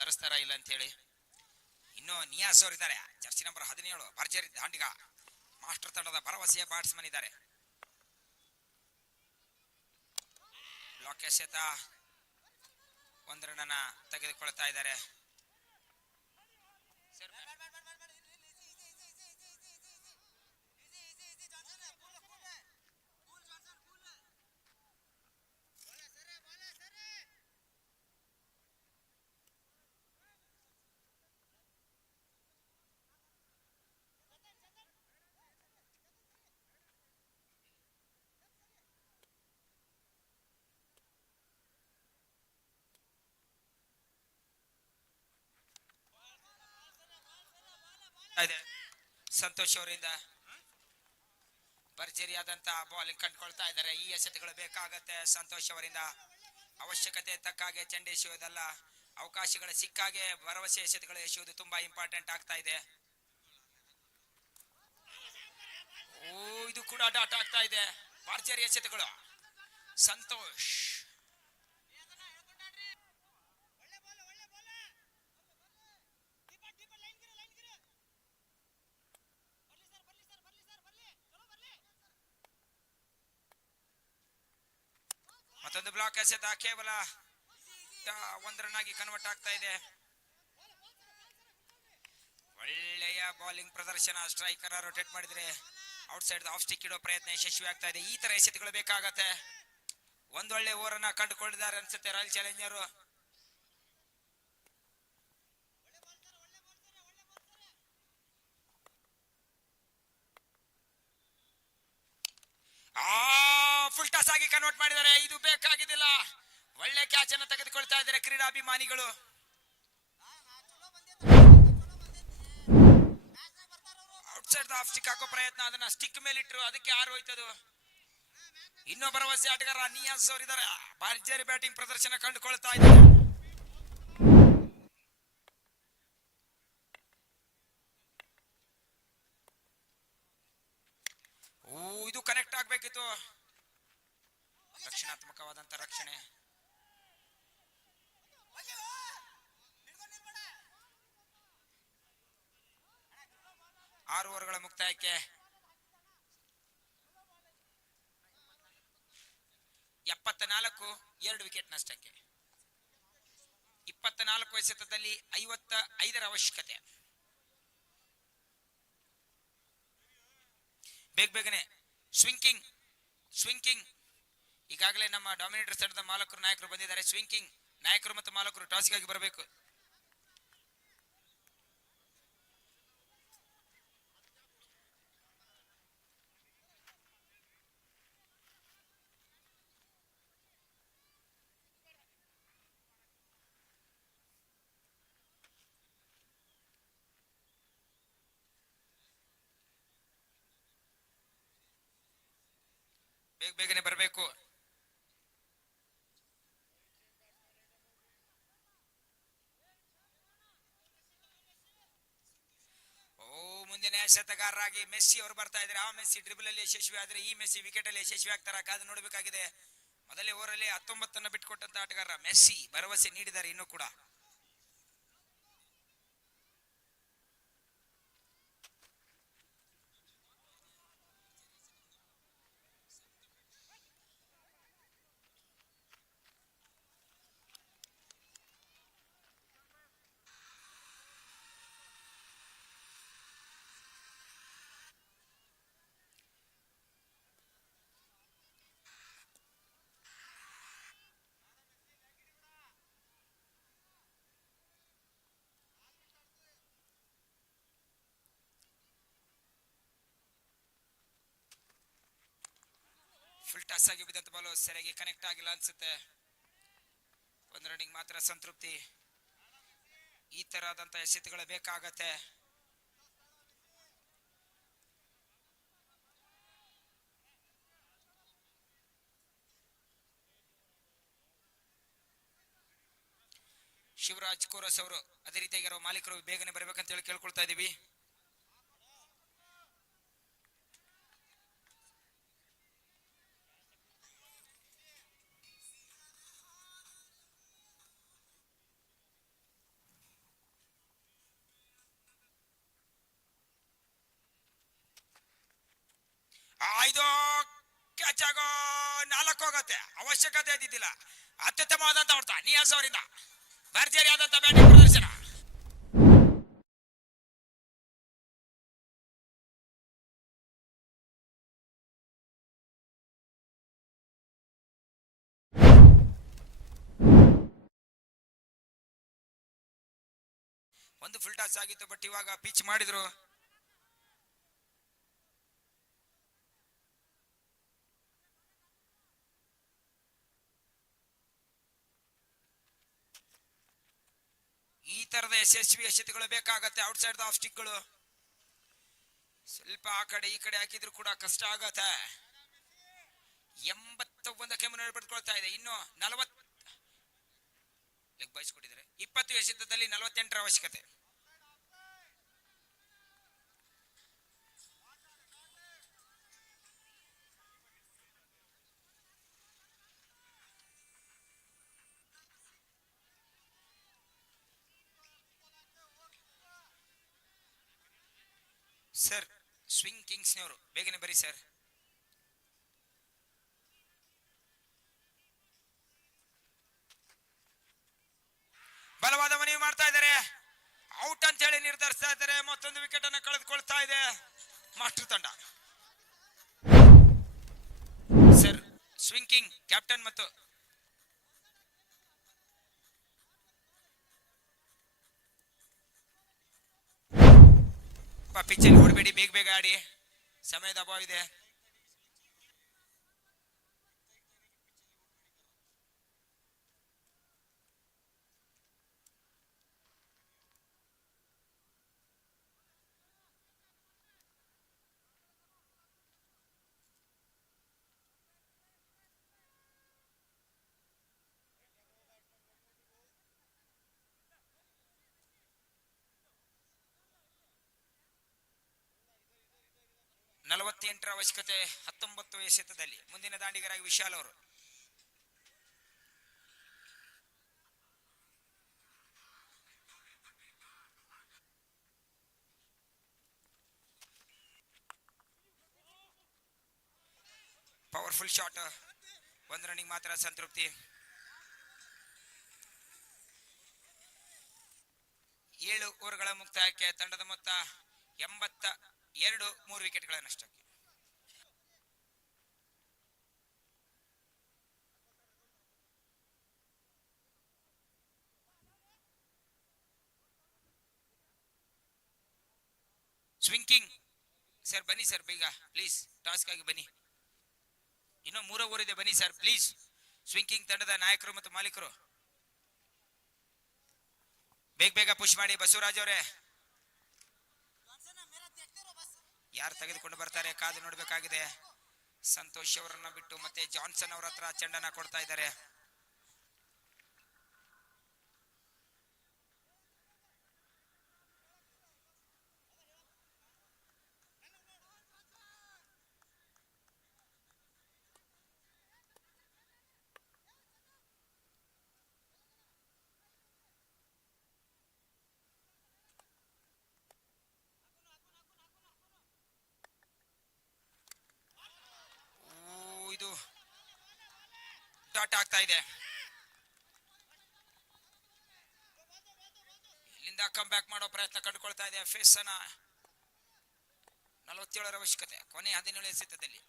ತರಿಸ್ತಾರ ಇಲ್ಲ ಅಂತ ಹೇಳಿ. ಇನ್ನು ನಿಯಾಸ್ ಅವರು ಇದ್ದಾರೆ, ಜರ್ಸಿ ನಂಬರ್ 17 ಭರ್ಜರಿ ದಾಂಡಿಗ. ಮಾಸ್ಟರ್ ತಂಡದ ಭರವಸೆಯ ಬ್ಯಾಟ್ಸ್ಮನ್ ಇದ್ದಾರೆ. ಬ್ಲಾಕ್ ಎಸೆತ 1 ರನ್ ತೆಗೆದುಕೊಳ್ತಾ ಇದ್ದಾರೆ. ಇದೆ. ಸಂತೋಷ್ ಅವರಿಂದ ಭರ್ಜರಿಯಾದಂತ ಬಾಲಿಂಗ್ ಕಂಡುಕೊಳ್ತಾ ಇದ್ದಾರೆ. ಈ ಎಸೆತಗಳು ಬೇಕಾಗತ್ತೆ ಸಂತೋಷ್ ಅವರಿಂದ. ಅವಶ್ಯಕತೆ ತಕ್ಕಾಗೆ ಚೆಂಡು ಎಸೆಯುವುದಲ್ಲ, ಅವಕಾಶಗಳು ಸಿಕ್ಕಾಗೆ ಭರವಸೆ ಎಸೆತಗಳು ಎಸೆಯುವುದು ತುಂಬಾ ಇಂಪಾರ್ಟೆಂಟ್ ಆಗ್ತಾ ಇದೆ. ಓ, ಇದು ಕೂಡ ಡಾಟ್ ಆಗ್ತಾ ಇದೆ. ಭರ್ಜರಿ ಎಸೆತಗಳು ಸಂತೋಷ್. ಮತ್ತೊಂದು ಬ್ಲಾಕ್ ಎಸೆತ ಕೇವಲ 1 ರನ್ ಆಗಿ ಕನ್ವರ್ಟ್ ಆಗ್ತಾ ಇದೆ. ಒಳ್ಳೆಯ ಬೌಲಿಂಗ್ ಪ್ರದರ್ಶನ. ಸ್ಟ್ರೈಕರ್ ರೊಟೇಟ್ ಮಾಡಿದ್ರೆ ಔಟ್ ಸೈಡ್ ಆಫ್ ಸ್ಟಿಕ್ ಇಡೋ ಪ್ರಯತ್ನ ಯಶಸ್ವಿ ಆಗ್ತಾ ಇದೆ. ಈ ತರ ಎಸೆತಗಳು ಬೇಕಾಗತ್ತೆ. ಒಂದೊಳ್ಳೆ ಓವರ್ ಅನ್ನ ಕಂಡುಕೊಂಡಿದ್ದಾರೆ ಅನ್ಸುತ್ತೆ ರಾಯಲ್ ಚಾಲೆಂಜರ್. ಫುಲ್ ಟಾಸ್ ಆಗಿ ಕನ್ವರ್ಟ್ ಮಾಡಿದ್ದಾರೆ. ಇದು ಬೇಕಾಗಿದ್ದಿಲ್ಲ. ಒಳ್ಳೆ ಕ್ಯಾಚ್ ಅನ್ನು ತೆಗೆದುಕೊಳ್ತಾ ಇದ್ದಾರೆ ಕ್ರೀಡಾಭಿಮಾನಿಗಳು. ಔಟ್ಸೈಡ್ ಆಫ್ ಸ್ಟಿಕ್ ಹಾಕೋ ಪ್ರಯತ್ನ, ಅದನ್ನ ಸ್ಟಿಕ್ ಮೇಲೆ ಇಟ್ಟರು, ಅದಕ್ಕೆ ಯಾರು ಹೋಯ್ತದು. ಇನ್ನೂ ಭರವಸೆ ಆಟಗಾರ ನಿಯಾಜ್ ಅವರಿದ್ದಾರೆ. ಭರ್ಜರಿ ಬ್ಯಾಟಿಂಗ್ ಪ್ರದರ್ಶನ ಕಂಡುಕೊಳ್ತಾ ಇದ್ದಾರೆ. ಇದು ಕನೆಕ್ಟ್ ಆಗ್ಬೇಕಿತ್ತು. ರಕ್ಷಣಾತ್ಮಕವಾದಂತ ರಕ್ಷಣೆ. 6 ಓವರ್ಗಳ ಮುಕ್ತಾಯಕ್ಕೆ 74, 2 ವಿಕೆಟ್ ನಷ್ಟಕ್ಕೆ. 24 ಎಸೆತದಲ್ಲಿ 55ರ ಅವಶ್ಯಕತೆ. ಬೇಗನೆ ಸ್ವಿಂಕಿಂಗ್. ಈಗಾಗಲೇ ನಮ್ಮ ಡಾಮಿನೇಟರ್ ತಂಡದ ಮಾಲಕರು ನಾಯಕರು ಬಂದಿದ್ದಾರೆ. ಸ್ವಿಂಕಿಂಗ್ ನಾಯಕರು ಮತ್ತು ಮಾಲಕರು ಟಾಸ್ಗಾಗಿ ಬರಬೇಕು. ಬೇಗನೆ ಬರಬೇಕು. ಮುಂದಿನ ಎಸೆತಗಾರರಾಗಿ ಮೆಸ್ಸಿ ಅವರು ಬರ್ತಾ ಇದ್ದಾರೆ. ಆ ಮೆಸ್ಸಿ ಡ್ರಿಬಲ್ ಅಲ್ಲಿ ಯಶಸ್ವಿ ಆದ್ರೆ ಈ ಮೆಸ್ಸಿ ವಿಕೆಟ್ ಅಲ್ಲಿ ಯಶಸ್ವಿ ಆಗ್ತಾರ ಕಾದು ನೋಡಬೇಕಾಗಿದೆ. ಮೊದಲೇ ಓವರ್ ಅಲ್ಲಿ 19 ಬಿಟ್ಕೊಟ್ಟಂತ ಆಟಗಾರ ಮೆಸ್ಸಿ ಭರವಸೆ ನೀಡಿದ್ದಾರೆ. ಇನ್ನೂ ಕೂಡ ಫುಲ್ ಟಾಸ್ ಆಗಿ ಬಿದ್ದಂತ ಬಾಲು ಸರಿಯಾಗಿ ಕನೆಕ್ಟ್ ಆಗಿಲ್ಲ ಅನ್ಸುತ್ತೆ. 1 ರನ್ನಿಂಗ್ ಮಾತ್ರ ಸಂತೃಪ್ತಿ. ಈ ತರದಂತ ಎಸೆತಗಳು ಬೇಕಾಗತ್ತೆ. ಶಿವರಾಜ್ ಕೋರಸ್ ಅವರು ಅದೇ ರೀತಿಯಾಗಿರೋ ಮಾಲೀಕರು ಬೇಗನೆ ಬರಬೇಕಂತ ಹೇಳಿ ಕೇಳ್ಕೊಳ್ತಾ ಇದೀವಿ. ಇದು ಕ್ಯಾಚ್ ಆಗೋ 4 ಹೋಗತ್ತೆ. ಅವಶ್ಯಕತೆ ಇದ್ದಿದ್ದಿಲ್ಲ. ಅತ್ಯುತ್ತಮವಾದಂತ ಹೊಡೆತ ನಿಯಾಜ್ ಅವರಿಂದ. ಭರ್ಜರಿ ಆದಂತ ಬ್ಯಾಟಿಂಗ್ ಪ್ರದರ್ಶನ. ಒಂದು ಫುಲ್ ಟಾಸ್ ಆಗಿತ್ತು, ಬಟ್ ಇವಾಗ ಪಿಚ್ ಮಾಡಿದ್ರು. ಈ ತರದ ಯಶಸ್ವಿ ಎಸೆತಗಳು ಬೇಕಾಗತ್ತೆ. ಔಟ್ಸೈಡ್ ಆಫ್ ಸ್ಟಿಕ್ಗಳು ಸ್ವಲ್ಪ ಆ ಕಡೆ ಈ ಕಡೆ ಹಾಕಿದ್ರು ಕೂಡ ಕಷ್ಟ ಆಗತ್ತೆ. 81ಕ್ಕೆ ಮುನ್ನಡೆ ಪಡೆದುಕೊಳ್ತಾ ಇದೆ. ಇನ್ನು 40 ಲೆಗ್ ಬಯಸ್ಕೊಟ್ಟಿದ್ದಾರೆ. 20 ಎಸೆತದಲ್ಲಿ 48ರ ಅವಶ್ಯಕತೆ. ಸರ್ ಸ್ವಿಂಗ್ ಕಿಂಗ್ಸ್ನವರು ಬೇಗನೆ ಬರಿ ಸರ್. ಬಲವಾದ ಮನವಿ ಮಾಡ್ತಾ ಇದ್ದಾರೆ. ಔಟ್ ಅಂತ ಹೇಳಿ ನಿರ್ಧರಿಸ್ತಾ ಇದ್ದಾರೆ. ಮತ್ತೊಂದು ವಿಕೆಟ್ ಅನ್ನು ಕಳೆದುಕೊಳ್ತಾ ಇದೆ ಮಾಸ್ಟರ್ ತಂಡ. ಸರ್ ಸ್ವಿಂಗ್ ಕಿಂಗ್ ಕ್ಯಾಪ್ಟನ್ ಮತ್ತು ಪಿಚ್ಚಲ್ಲಿ ಓಡಬೇಡಿ, ಬೇಗ ಬೇಗ ಆಡಿ, ಸಮಯದ ಅಭಾವ ಇದೆ. ನಲವತ್ತೆಂಟರ ಅವಶ್ಯಕತೆ 19 ಎಸೆತದಲ್ಲಿ. ಮುಂದಿನ ದಾಂಡಿಗರಾಗಿ ವಿಶಾಲ್ ಅವರು. ಪವರ್ಫುಲ್ ಶಾಟ್, 1 ರನ್ನಿಂಗ್ ಮಾತ್ರ ಸಂತೃಪ್ತಿ. 7 ಓವರ್ಗಳ ಮುಕ್ತಾಯಕ್ಕೆ ತಂಡದ ಮೊತ್ತ 82, 3 ವಿಕೆಟ್ಗಳ ನಷ್ಟಕ್ಕೆ. ಸ್ವಿಂಕಿಂಗ್ ಸರ್ ಬನ್ನಿ ಸರ್, ಬೇಗ ಪ್ಲೀಸ್, ಟಾಸ್ಕ್ ಆಗಿ ಬನ್ನಿ. ಇನ್ನೂ 3 ಓವರ್ ಇದೆ, ಬನ್ನಿ ಸರ್ ಪ್ಲೀಸ್. ಸ್ವಿಂಕಿಂಗ್ ತಂಡದ ನಾಯಕರು ಮತ್ತು ಮಾಲೀಕರು ಬೇಗ ಬೇಗ ಪುಷ್ ಮಾಡಿ. ಬಸವರಾಜ್ ಅವರೇ, ಯಾರು ತೆಗೆದುಕೊಂಡು ಬರ್ತಾರೆ ಕಾದು ನೋಡ್ಬೇಕಾಗಿದೆ. ಸಂತೋಷ್ ಅವರನ್ನ ಬಿಟ್ಟು ಮತ್ತೆ ಜಾನ್ಸನ್ ಅವರ ಹತ್ರ ಚೆಂಡನ್ನ ಕೊಡ್ತಾ ಇದ್ದಾರೆ. ಇದು ಡಾಟ್ ಆಗ್ತಾ ಇದೆ. ಇಲ್ಲಿಂದ ಕಮ್ ಬ್ಯಾಕ್ ಮಾಡೋ ಪ್ರಯತ್ನ ಕಂಡುಕೊಳ್ತಾ ಇದೆ ಫೇಸನ. 47ರ ಅವಶ್ಯಕತೆ, ಕೊನೆ 17 ಎಸೆತದಲ್ಲಿ.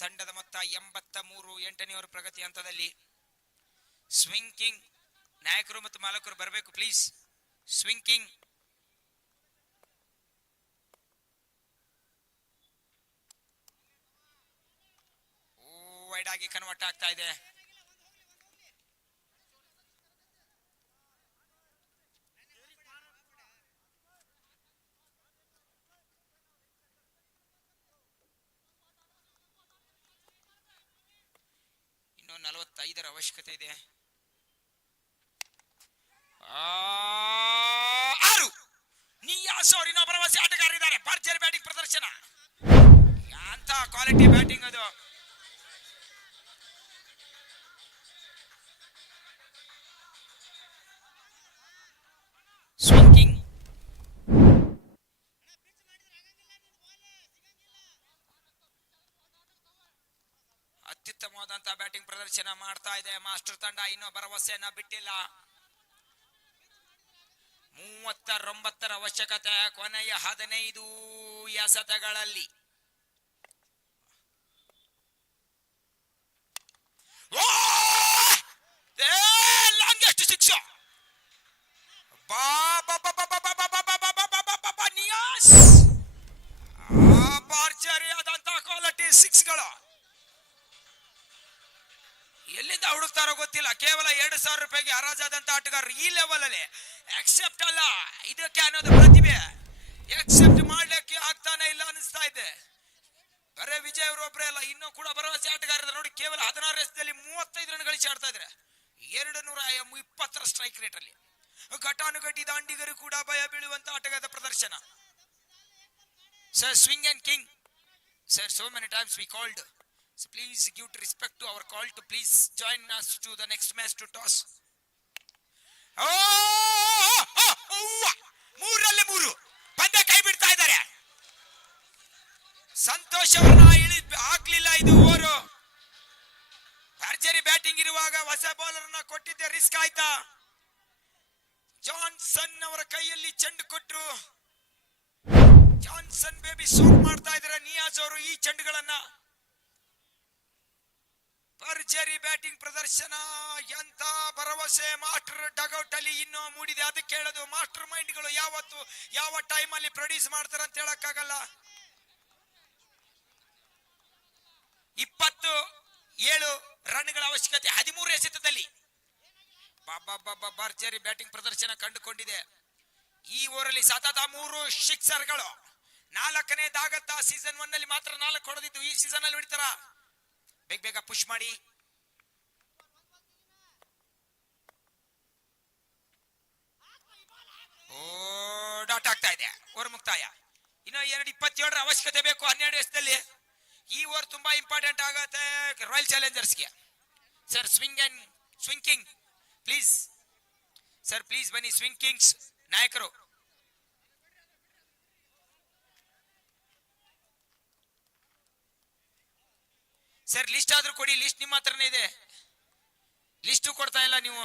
ತಂಡದ ಮೊತ್ತ 83, 8ನೇ ಓವರ್ ಪ್ರಗತಿ ಹಂತದಲ್ಲಿ. ಸ್ವಿಂಗ್ ಕಿಂಗ್ ನಾಯಕರು ಮತ್ತು ಮಾಲಕರು ಬರಬೇಕು ಪ್ಲೀಸ್. ಸ್ವಿಂಗ್ ಕಿಂಗ್ ವೈಡ್ ಆಗಿ ಕನ್ವರ್ಟ್ ಆಗ್ತಾ ಇದೆ. ಇನ್ನು 45ರ ಅವಶ್ಯಕತೆ ಇದೆ. 6 ನಿಯಾಸ್ ಅವರು ಇನ್ನೊಬ್ಬ ಭರವಸೆ ಆಟಗಾರರಿದ್ದಾರೆ. ಭರ್ಜರಿ ಬ್ಯಾಟಿಂಗ್ ಪ್ರದರ್ಶನ, ಅಂತ ಕ್ವಾಲಿಟಿ ಬ್ಯಾಟಿಂಗ್ ಅದು. ಸ್ವಿಂಗಿಂಗ್ ಅತ್ಯುತ್ತಮವಾದಂತಹ ಬ್ಯಾಟಿಂಗ್ ಪ್ರದರ್ಶನ ಮಾಡ್ತಾ ಇದೆ ಮಾಸ್ಟರ್ ತಂಡ. ಇನ್ನೂ ಭರವಸೆಯನ್ನ ಬಿಟ್ಟಿಲ್ಲ. 39ರ ಅವಶ್ಯಕತೆ ಕೊನೆಯ 15 ಎಸೆತಗಳಲ್ಲಿ. Longest six. ನಿಯಾಸ್ ಕೇವಲ 2,000 ರೂಪಾಯಿಗೆ ಹರಾಜಾದಂತ ಆಟಗಾರರು ಈ ಲೆವೆಲ್ ಅಲ್ಲಿ ಎಕ್ಸೆಪ್ಟ್ ಅಲ್ಲ. ಇದಕ್ಕೆ ಅನ್ನೋದು ಪ್ರತಿಭೆ ಎಕ್ಸೆಪ್ಟ್ ಮಾಡ್ಲಿಕ್ಕೆ ಆಗ್ತಾನೆ ಇಲ್ಲ ಅನಿಸ್ತಾ ಇದೆ. ಬರೇ ವಿಜಯ್ ಅವರು ಒಬ್ಬರೇ ಅಲ್ಲ, ಇನ್ನೂ ಕೂಡ ಭರವಸೆ ಆಟಗಾರರು ನೋಡಿ. ಕೇವಲ 16 ಎಸೆತದಲ್ಲಿ 35 ರನ್ ಗಳಿಸಿ ಆಡ್ತಾ ಇದ್ದಾರೆ. 220 ಸ್ಟ್ರೈಕ್ ರೇಟ್ ಅಲ್ಲಿ ಘಟಾನುಘಟಿ ದಾಂಡಿಗರು ಕೂಡ ಭಯ ಬೀಳುವಂತ ಆಟಗಾರದ ಪ್ರದರ್ಶನ. Sir swing and king sir, so many times we called, so please give respect to our call to please join us to the next match to toss. ಮೂರರಲ್ಲಿ 3 ಪಂದ್ಯ ಕೈ ಬಿಡ್ತಾ ಇದ್ದಾರೆ. ಸಂತೋಷ್ ಅವರನ್ನ ಹಾಕ್ಲಿಲ್ಲ. ಇದು ಓವರ್ ಭರ್ಜರಿ ಬ್ಯಾಟಿಂಗ್ ಇರುವಾಗ ಹೊಸ ಬೌಲರ್ ಅನ್ನ ಕೊಟ್ಟಿದ್ದೆ ರಿಸ್ಕ್ ಆಯ್ತಾ? ಜಾನ್ಸನ್ ಅವರ ಕೈಯಲ್ಲಿ ಚೆಂಡು ಕೊಟ್ಟರು. ಜಾನ್ಸನ್ ಬೇಬಿ ಸೋಕ್ ಮಾಡ್ತಾ ಇದ್ದಾರೆ ನಿಯಾಜ್ ಅವರು ಈ ಚೆಂಡುಗಳನ್ನ. ಭರ್ಜರಿ ಬ್ಯಾಟಿಂಗ್ ಪ್ರದರ್ಶನ. ಎಂತ ಭರವಸೆ ಮಾಸ್ಟರ್ ಡಗೌಟ್ ಅಲ್ಲಿ ಇನ್ನೂ ಮೂಡಿದೆ. ಅದಕ್ಕೆ ಹೇಳೋದು ಮಾಸ್ಟರ್ ಮೈಂಡ್ ಗಳು ಯಾವತ್ತು ಯಾವ ಟೈಮ್ ಅಲ್ಲಿ ಪ್ರೊಡ್ಯೂಸ್ ಮಾಡ್ತಾರೆ ಅಂತ ಹೇಳಕ್ಕಾಗಲ್ಲ. 27 ರನ್ಗಳ ಅವಶ್ಯಕತೆ 13 ಎಸೆತದಲ್ಲಿ. ಭರ್ಜರಿ ಬ್ಯಾಟಿಂಗ್ ಪ್ರದರ್ಶನ ಕಂಡುಕೊಂಡಿದೆ. ಈ ಓವರಲ್ಲಿ ಸತತ 3 ಸಿಕ್ಸರ್ಗಳು. 4ನೇದಾಗತ್ತ. ಸೀಸನ್ 1 ನಲ್ಲಿ ಮಾತ್ರ 4 ಹೊಡೆದಿದ್ದು. ಈ ಸೀಸನ್ ಅಲ್ಲಿ ಹೊಡಿತಾರ. ಬೇಗ ಪುಷ್ ಮಾಡಿ. ಡಾಟ್ ಆಗ್ತಾ ಇದೆ. ಓವರ್ ಮುಕ್ತಾಯ. ಇನ್ನು 27 ಅವಶ್ಯಕತೆ ಬೇಕು 12 ಎಸೆತದಲ್ಲಿ. ಈ ಓವರ್ ತುಂಬಾ ಇಂಪಾರ್ಟೆಂಟ್ ಆಗತ್ತೆ ರಾಯಲ್ ಚಾಲೆಂಜರ್ಸ್ಗೆ. Sir swing king please sir, please ಬನ್ನಿ ಸ್ವಿಂಗ್ ಕಿಂಗ್ಸ್ ನಾಯಕರು. ಸರ್ ಲಿಸ್ಟ್ ಆದ್ರೂ ಕೊಡಿ. ಲಿಸ್ಟ್ ನಿಮ್ಮ ಹತ್ರನೇ ಇದೆ. ಲಿಸ್ಟು ಕೊಡ್ತಾ ಇಲ್ಲ ನೀವು.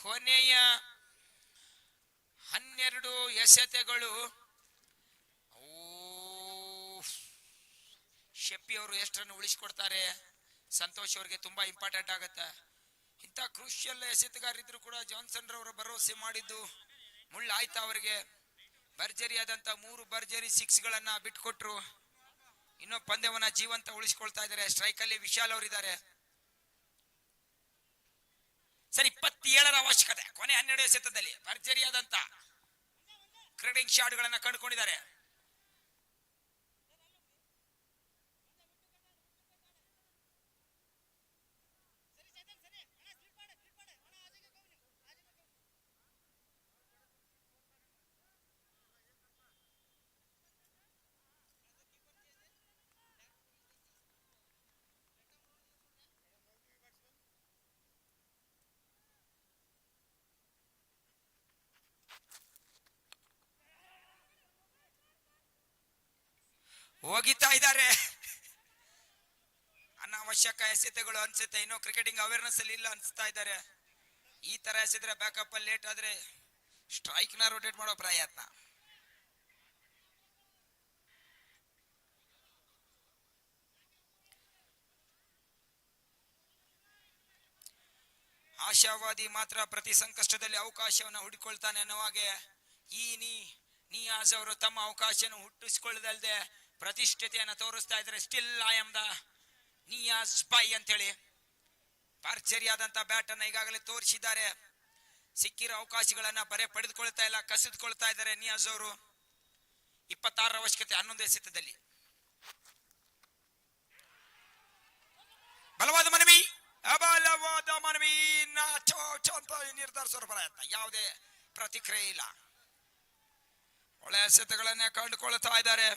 ಕೊನೆಯ 12 ಎಸೆತಗಳು. ಶೆಪ್ಪಿ ಅವರು ಎಷ್ಟರನ್ನು ಉಳಿಸಿಕೊಡ್ತಾರೆ? ಸಂತೋಷ್ ಅವರಿಗೆ ತುಂಬಾ ಇಂಪಾರ್ಟೆಂಟ್ ಆಗತ್ತೆ. ಇಂಥ ಕ್ರೂಷಿಯಲ್ ಎಸೆತಗಾರಿದ್ರು ಕೂಡ ಜಾನ್ಸನ್ ರವರು ಭರವಸೆ ಮಾಡಿದ್ದು ಮುಳ್ಳಾಯ್ತಾ ಅವರಿಗೆ. ಭರ್ಜರಿಯಾದಂತ 3 ಭರ್ಜರಿ 6 ಗಳನ್ನ ಬಿಟ್ಕೊಟ್ರು. ಇನ್ನೂ ಪಂದ್ಯವನ್ನ ಜೀವಂತ ಉಳಿಸಿಕೊಳ್ತಾ ಇದ್ದಾರೆ. ಸ್ಟ್ರೈಕ್ ಅಲ್ಲಿ ವಿಶಾಲ್ ಅವರಿದ್ದಾರೆ. ಸರ್ 27 ಅವಶ್ಯಕತೆ ಕೊನೆ 12 ಎಸೆತದಲ್ಲಿ. ಭರ್ಜರಿಯಾದಂತ ಕ್ರಿಕೆಟಿಂಗ್ ಶಾಟ್ ಗಳನ್ನ ಕಂಡುಕೊಂಡಿದ್ದಾರೆ. ಹೋಗಿತಾ ಇದ್ದಾರೆ. ಅನಾವಶ್ಯಕ ಎಸೆತಗಳು ಅನ್ಸುತ್ತೆ. ಇನ್ನೂ ಕ್ರಿಕೆಟಿಂಗ್ ಅವೇರ್ನೆಸ್ ಅಲ್ಲಿ ಇಲ್ಲ ಅನ್ಸ್ತಾ ಇದ್ದಾರೆ. ಈ ತರ ಎಸೆದ್ರೆ ಬ್ಯಾಕಪ್ ಅಲ್ಲಿ ಲೇಟ್ ಆದ್ರೆ ಸ್ಟ್ರೈಕ್ ನ ರೊಟೇಟ್ ಮಾಡೋ ಪ್ರಯತ್ನ. ಆಶಾವಾದಿ ಮಾತ್ರ ಪ್ರತಿ ಸಂಕಷ್ಟದಲ್ಲಿ ಅವಕಾಶವನ್ನು ಹುಡುಕೊಳ್ತಾನೆ ಅನ್ನೋ ಹಾಗೆ ಈ ನಿಯಾಜ್ ಅವರು ತಮ್ಮ ಅವಕಾಶವನ್ನು ಹುಟ್ಟಿಸಿಕೊಳ್ಳದಲ್ದೆ ಪ್ರತಿಷ್ಠತೆಯನ್ನು ತೋರಿಸ್ತಾ ಇದ್ದಾರೆ. Still I am the Niyaz by ಅಂತ ಹೇಳಿ ಭರ್ಜರಿಯಾದಂತ ಬ್ಯಾಟ್ ಅನ್ನ ಈಗಾಗಲೇ ತೋರಿಸಿದ್ದಾರೆ. ಸಿಕ್ಕಿರೋ ಅವಕಾಶಗಳನ್ನ ಬರೇ ಪಡೆದುಕೊಳ್ತಾ ಇಲ್ಲ, ಕಸಿದುಕೊಳ್ತಾ ಇದ್ದಾರೆ ನಿಯಾಜ್ ಅವರು. 26 ಅವಶ್ಯಕತೆ 11 ಎಸೆತದಲ್ಲಿ. ಬಲವಾದ ಮನವಿ ನಿರ್ಧರಿಸೋ ಪ್ರಯತ್ನ. ಯಾವುದೇ ಪ್ರತಿಕ್ರಿಯೆ ಇಲ್ಲ. ಒಳ್ಳೆಯ ಎಸೆತಗಳನ್ನ ಕಂಡುಕೊಳ್ತಾ ಇದ್ದಾರೆ.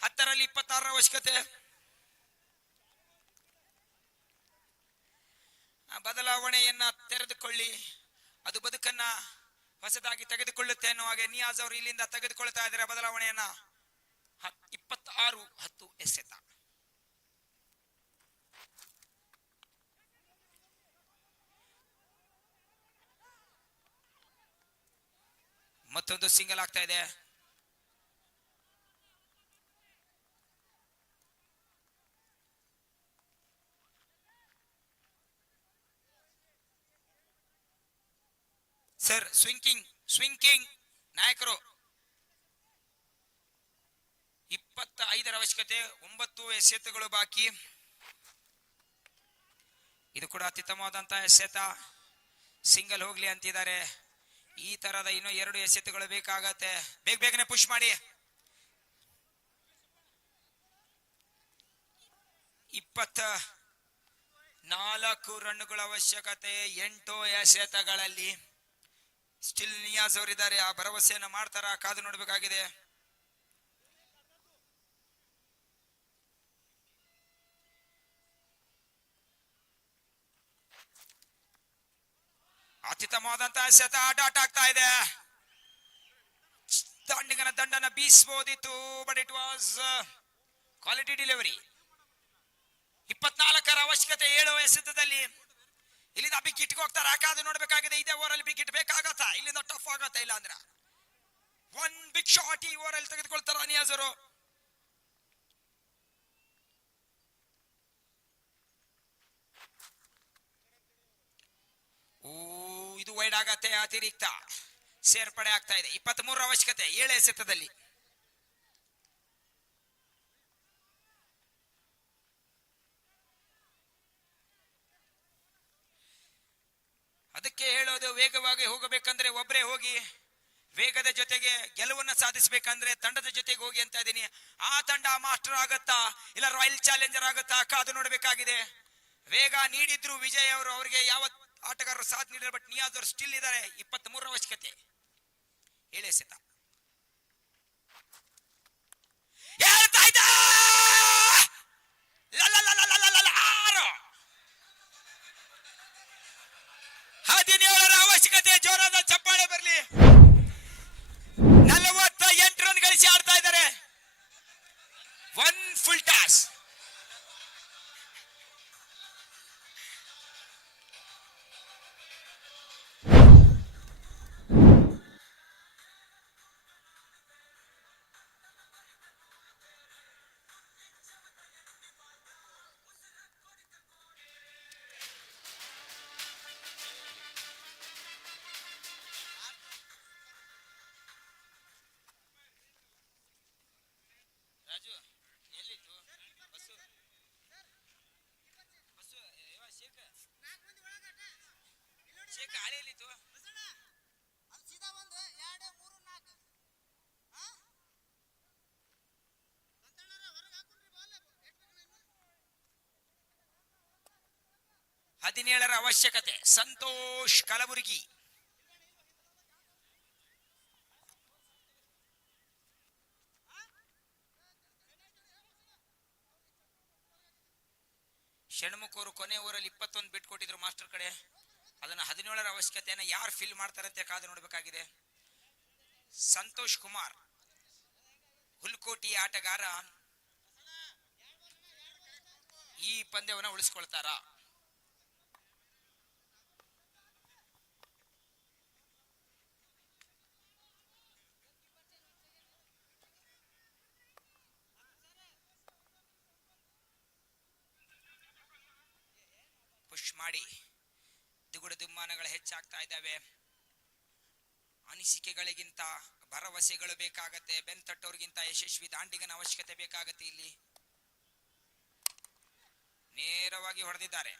10ರಲ್ಲಿ 26 ಅವಶ್ಯಕತೆ. ಬದಲಾವಣೆಯನ್ನ ತೆರೆದುಕೊಳ್ಳಿ, ಅದು ಬದುಕನ್ನ ಹೊಸದಾಗಿ ತೆಗೆದುಕೊಳ್ಳುತ್ತೆ ಅನ್ನೋ ಹಾಗೆ ನಿಯಾಜ್ ಅವರು ಇಲ್ಲಿಂದ ತೆಗೆದುಕೊಳ್ತಾ ಇದ್ದಾರೆ ಬದಲಾವಣೆಯನ್ನ. 26-10 ಎಸೆತ. ಮತ್ತೊಂದು ಸಿಂಗಲ್ ಆಗ್ತಾ ಇದೆ. ಸರ್ ಸ್ವಿಂಗ್ ಕಿಂಗ್ ನಾಯಕರು 25ರ ಅವಶ್ಯಕತೆ. 9 ಎಸೆತಗಳು ಬಾಕಿ. ಇದು ಕೂಡ ಅತ್ಯುತ್ತಮವಾದಂತಹ ಎಸೆತ. ಸಿಂಗಲ್ ಹೋಗ್ಲಿ ಅಂತಿದ್ದಾರೆ. ಈ ತರದ ಇನ್ನೂ 2 ಎಸೆತಗಳು ಬೇಕಾಗತ್ತೆ. ಬೇಗನೆ ಪುಷ್ ಮಾಡಿ. 24 ರನ್ಗಳ ಅವಶ್ಯಕತೆ 8 ಎಸೆತಗಳಲ್ಲಿ. ಸ್ಟಿಲ್ ನಿಯಾಜ್ ಅವರಿದ್ದಾರೆ. ಆ ಭರವಸೆಯನ್ನು ಮಾಡ್ತಾರ, ಕಾದು ನೋಡಬೇಕಾಗಿದೆ. ಅತ್ಯುತ್ತಮವಾದಂತಹ ಎಸೆತ. ಆಟ ಆಗ್ತಾ ಇದೆ. ದಂಡಿಗನ ದಂಡನ ಬೀಸಬಹುದಿತ್ತು, but it was quality delivery. 24ರ ಅವಶ್ಯಕತೆ 7 ಎಸೆತದಲ್ಲಿ. ಇಲ್ಲಿಂದ ಬಿಗ್ ಹಿಟ್ಗೆ ಹೋಗ್ತಾರೆ, ಕಾದು ನೋಡ್ಬೇಕಾಗಿದೆ. ಇದೇ ಓವರಲ್ಲಿ ಬಿಗ್ ಹಿಟ್ ಬೇಕಾಗತ್ತಾ? ಇಲ್ಲಿಂದ ಟಫ್ ಆಗತ್ತಾ? ಇಲ್ಲ ಅಂದ್ರೆ 1 ಬಿಗ್ ಶಾಟ್ ಈ ಓವರಲ್ಲಿ ತೆಗೆದುಕೊಳ್ತಾರ ನಿಯಾಜ್ ಅವರು. ಇದು ವೈಡ್ ಆಗತ್ತೆ. ಅತಿರಿಕ್ತ ಸೇರ್ಪಡೆ ಆಗ್ತಾ ಇದೆ. 23ರ ಅವಶ್ಯಕತೆ 7 ಎಸೆತದಲ್ಲಿ. ಅದಕ್ಕೆ ಹೇಳೋದು, ವೇಗವಾಗಿ ಹೋಗಬೇಕಂದ್ರೆ ಒಬ್ಬರೇ ಹೋಗಿ, ವೇಗದ ಜೊತೆಗೆ ಗೆಲುವನ್ನು ಸಾಧಿಸಬೇಕಂದ್ರೆ ತಂಡದ ಜೊತೆಗೆ ಹೋಗಿ ಅಂತ ಇದೀನಿ. ಆ ತಂಡ ಮಾಸ್ಟರ್ ಆಗತ್ತಾ ಇಲ್ಲ ರಾಯಲ್ ಚಾಲೆಂಜರ್ ಆಗತ್ತಾ? ಕಾದು ನೋಡಬೇಕಾಗಿದೆ. ವೇಗ ನೀಡಿದ್ರು ವಿಜಯ್ ಅವರು, ಅವರಿಗೆ ಯಾವ ಆಟಗಾರರು ಸಾಥ್ ನೀಡಿದ್ರು, ಬಟ್ ನಿಯಾಜ್ ಅವರು ಸ್ಟಿಲ್ ಇದ್ದಾರೆ. 23ರ ಅವಶ್ಯಕತೆ 7 ಎಸೆತ. ಹೇಳ್ತಾ ಇದ್ದ 17ರ ಅವಶ್ಯಕತೆ. ಜೋರಾದ ಚಪ್ಪಾಳೆ ಬರಲಿ. 48 ರನ್ ಗಳಿಸಿ ಆಡ್ತಾ ಇದ್ದಾರೆ. 1 ಫುಲ್ ಟಾಸ್. ರಾಜು ಎಲ್ಲಿತ್ತು ಬಸ್ಸು? ಶೇಖ ಹಳೆ ಎಲ್ಲಿತ್ತು? ಸೀದಾ 1 2 3 4 17ರ ಅವಶ್ಯಕತೆ. ಸಂತೋಷ್ ಕಲಬುರಗಿ. ಷಣ್ಮುಖ್ ಅವರು ಕೊನೆ ಓವರಲ್ಲಿ 21 ಬಿಟ್ ಕೊಟ್ಟಿದ್ರು ಮಾಸ್ಟರ್ ಕಡೆ. ಅದನ್ನ 17ರ ಅವಶ್ಯಕತೆಯನ್ನ ಯಾರು ಫಿಲ್ ಮಾಡ್ತಾರಂತೆ ಕಾದು ನೋಡಬೇಕಾಗಿದೆ. ಸಂತೋಷ್ ಕುಮಾರ್ ಹುಲ್ಕೋಟಿ ಆಟಗಾರ ಈ ಪಂದ್ಯವನ್ನು ಉಳಿಸಿಕೊಳ್ತಾರ? ಪುಷ್ ಮಾಡಿ. ದುಗುಡ ದುಮ್ಮಾನಗಳು ಹೆಚ್ಚಾಗ್ತಾ ಇದ್ದಾವೆ. ಅನಿಸಿಕೆಗಳಿಗಿಂತ ಭರವಸೆಗಳು ಬೇಕಾಗತ್ತೆ. ಬೆನ್ ತಟ್ಟೋರ್ಗಿಂತ ಯಶಸ್ವಿ ದಾಂಡಿಗನ ಅವಶ್ಯಕತೆ ಬೇಕಾಗತ್ತೆ. ಇಲ್ಲಿ ನೇರವಾಗಿ ಹೊಡೆದಿದ್ದಾರೆ.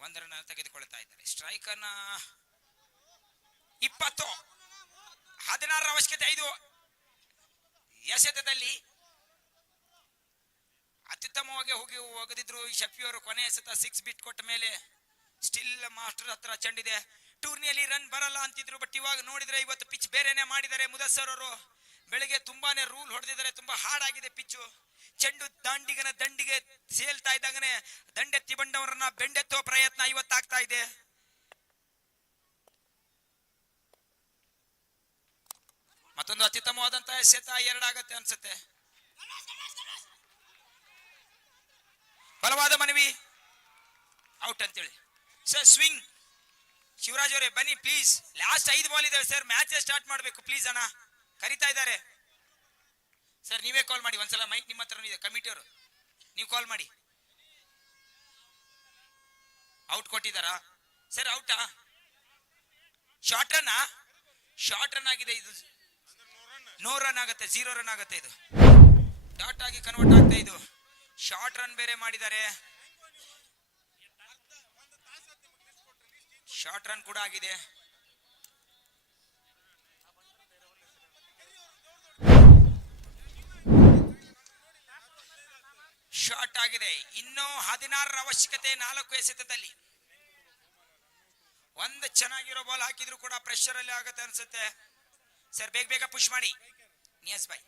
1 ರನ್ ತೆಗೆದುಕೊಳ್ತಾ ಇದ್ದಾರೆ. ಸ್ಟ್ರೈಕರ್ನ 20. 16ರ ಅವಶ್ಯಕತೆ 5 ಎಸೆತದಲ್ಲಿ. ಅತ್ಯುತ್ತಮವಾಗಿ ಹೋಗಿ ಒಗೆದಿದ್ರು ಶಫಿ ಅವರು. ಕೊನೆ ಎಸೆತ 6 ಬಿಟ್ ಕೊಟ್ಟ ಮೇಲೆ ಸ್ಟಿಲ್ ಮಾಸ್ಟರ್ ಹತ್ರ ಚೆಂಡಿದೆ. ಟೂರ್ನಿಯಲ್ಲಿ ರನ್ ಬರಲ್ಲ ಅಂತಿದ್ರು, ಬಟ್ ಇವಾಗ ನೋಡಿದ್ರೆ ಇವತ್ತು ಪಿಚ್ ಬೇರೆನೆ ಮಾಡಿದ್ದಾರೆ ಮುದಸ್ಸರ್ ಅವರು. ಬೆಳಿಗ್ಗೆ ತುಂಬಾನೇ ರೂಲ್ ಹೊಡೆದಿದ್ದಾರೆ. ತುಂಬಾ ಹಾಡಾಗಿದೆ ಪಿಚ್ಚು. ಚೆಂಡು ದಾಂಡಿಗನ ದಂಡಿಗೆ ಸೇಲ್ತಾ ಇದ್ದಾಗನೆ ದಂಡೆತ್ತಿ ಬಂಡವರನ್ನ ಬೆಂಡೆತ್ತೋ ಪ್ರಯತ್ನ ಇವತ್ತಾಗ್ತಾ ಇದೆ. ಮತ್ತೊಂದು ಅತ್ಯುತ್ತಮವಾದಂತಹ ಎಸೆತ 2 ಆಗತ್ತೆ ಅನ್ಸುತ್ತೆ. ಬಲವಾದ ಮನವಿ, ಔಟ್ ಅಂತೇಳಿ. Sir swing. ಶಿವರಾಜ್ ಅವರೇ ಬನ್ನಿ ಪ್ಲೀಸ್. ಲಾಸ್ಟ್ 5 ಬಾಲ್ ಇದಾವೆ ಸರ್. ಮ್ಯಾಚ್ ಸ್ಟಾರ್ಟ್ ಮಾಡಬೇಕು ಪ್ಲೀಸ್ ಅಣ್ಣ. ಕರಿತಾ ಇದ್ದಾರೆ ಸರ್. ನೀವೇ ಕಾಲ್ ಮಾಡಿ ಒಂದ್ಸಲ. ಮೈಕ್ ನಿಮ್ಮ ಹತ್ರ ಇದೆ. ಕಮಿಟಿ ಅವರು ನೀವು ಕಾಲ್ ಮಾಡಿ. ಔಟ್ ಕೊಟ್ಟಿದ್ದಾರಾ ಸರ್? ಔಟಾ? ಶಾರ್ಟ್ ರನ್ ಆಗಿದೆ ಇದು. ನೋ ರನ್ ಆಗುತ್ತೆ, 0 ರನ್ ಆಗುತ್ತೆ. ಇದು ಡಾಟ್ ಆಗಿ ಕನ್ವರ್ಟ್ ಆಗ್ತಾ. ಇದು ಶಾರ್ಟ್ ರನ್ ಬೇರೆ ಮಾಡಿದ್ದಾರೆ, ಶಾರ್ಟ್ ರನ್ ಕೂಡ ಆಗಿದೆ. ಶಾರ್ಟ್ ಆಗಿದೆ. ಇನ್ನು 16ರ ಅವಶ್ಯಕತೆ 4 ಎಸೆತದಲ್ಲಿ. ಒಂದು ಚೆನ್ನಾಗಿರೋ ಬಾಲ್ ಹಾಕಿದ್ರು ಕೂಡ ಪ್ರೆಷರ್ ಅಲ್ಲಿ ಆಗುತ್ತೆ ಅನ್ಸುತ್ತೆ. ಸರ್ ಬೇಗ ಬೇಗ ಪುಷ್ ಮಾಡಿ. Niyas bye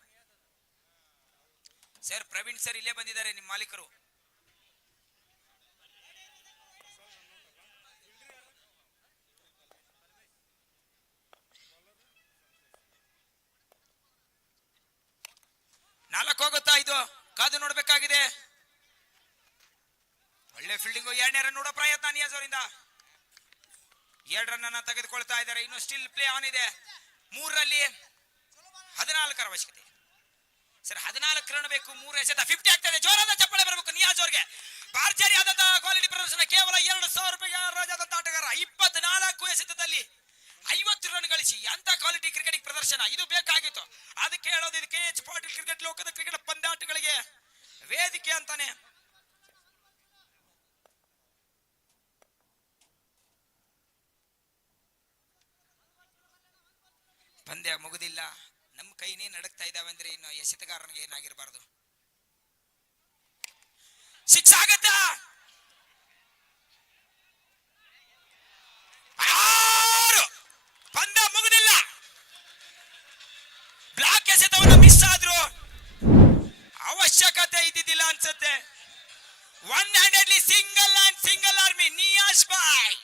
sir, Praveen sir ಇಲ್ಲೇ ಬಂದಿದ್ದಾರೆ, ನಿಮ್ಮ ಮಾಲೀಕರು. ನಾಲ್ಕು ಹೋಗುತ್ತಾ? ಇದು ಕಾದು ನೋಡ್ಬೇಕಾಗಿದೆ. ಒಳ್ಳೆ ಫೀಲ್ಡಿಂಗ್. 2ನೇ ರನ್ ನೋಡೋ ಪ್ರಯತ್ನ ನಿಯಾಜ್ ಅವರಿಂದ. 2 ರನ್ ಅನ್ನ ತೆಗೆದುಕೊಳ್ತಾ ಇದ್ದಾರೆ. ಇನ್ನು ಸ್ಟಿಲ್ ಪ್ಲೇ ಆನ್ ಇದೆ. 3ರಲ್ಲಿ 14ರ ಅವಶ್ಯಕತೆ. ಸರ್ 14 ರನ್ ಬೇಕು, 3 ಎಸೆತ. 50 ಆಗ್ತದೆ. ಜೋರಾದ ಚಪ್ಪಾಳೆ ಬರಬೇಕು ನಿಯಾಜ್ ಅವರಿಗೆ. ಭರ್ಜರಿ ಆದಂತಹ ಕ್ವಾಲಿಟಿ ಪ್ರದರ್ಶನ. ಕೇವಲ 2,000 ರೂಪಾಯಿಗೆ ರಾಜಾದಂತ ಆಟಗಾರ. 24 ಎಸೆತದಲ್ಲಿ 50 ರನ್ ಗಳಿಸಿ ಅಂತ ಕ್ವಾಲಿಟಿ ಕ್ರಿಕೆಟಿಂಗ್ ಪ್ರದರ್ಶನ ಇದು ಬೇಕಾಗಿತ್ತು. ಅದಕ್ಕೆ ಹೇಳೋದು, ಇದು KH ಪಾಟೀಲ್ ಕ್ರಿಕೆಟ್ ಲೋಕದ ಕ್ರಿಕೆಟ್ ಪಂದ್ಯಾಟಗಳಿಗೆ ವೇದಿಕೆ ಅಂತಾನೆ. ಪಂದ್ಯ ಮುಗುದಿಲ್ಲ. ನಮ್ಮ ಕೈನೇ ನಡಕ್ತಾ ಇದ್ದಾವೆ ಅಂದ್ರೆ ಇನ್ನು ಎಸೆತಗಾರನಿಗೆ ಏನಾಗಿರಬಾರ್ದು. 6 ಆಗತ್ತಾ? ಪಂದ್ಯ ಮುಗುದಿಲ್ಲ. ಬ್ಲಾಕ್ ಎಸೆತವನ್ನು ಮಿಸ್ ಆದ್ರು. ಅವಶ್ಯಕತೆ ಇದ್ದಿದ್ದಿಲ್ಲ ಅನ್ಸುತ್ತೆ. 1 ಹ್ಯಾಂಡೆಡ್ಲಿ ಸಿಂಗಲ್ ಆರ್ಮಿ ನಿಯಾಜ್ ಬಾಯ್.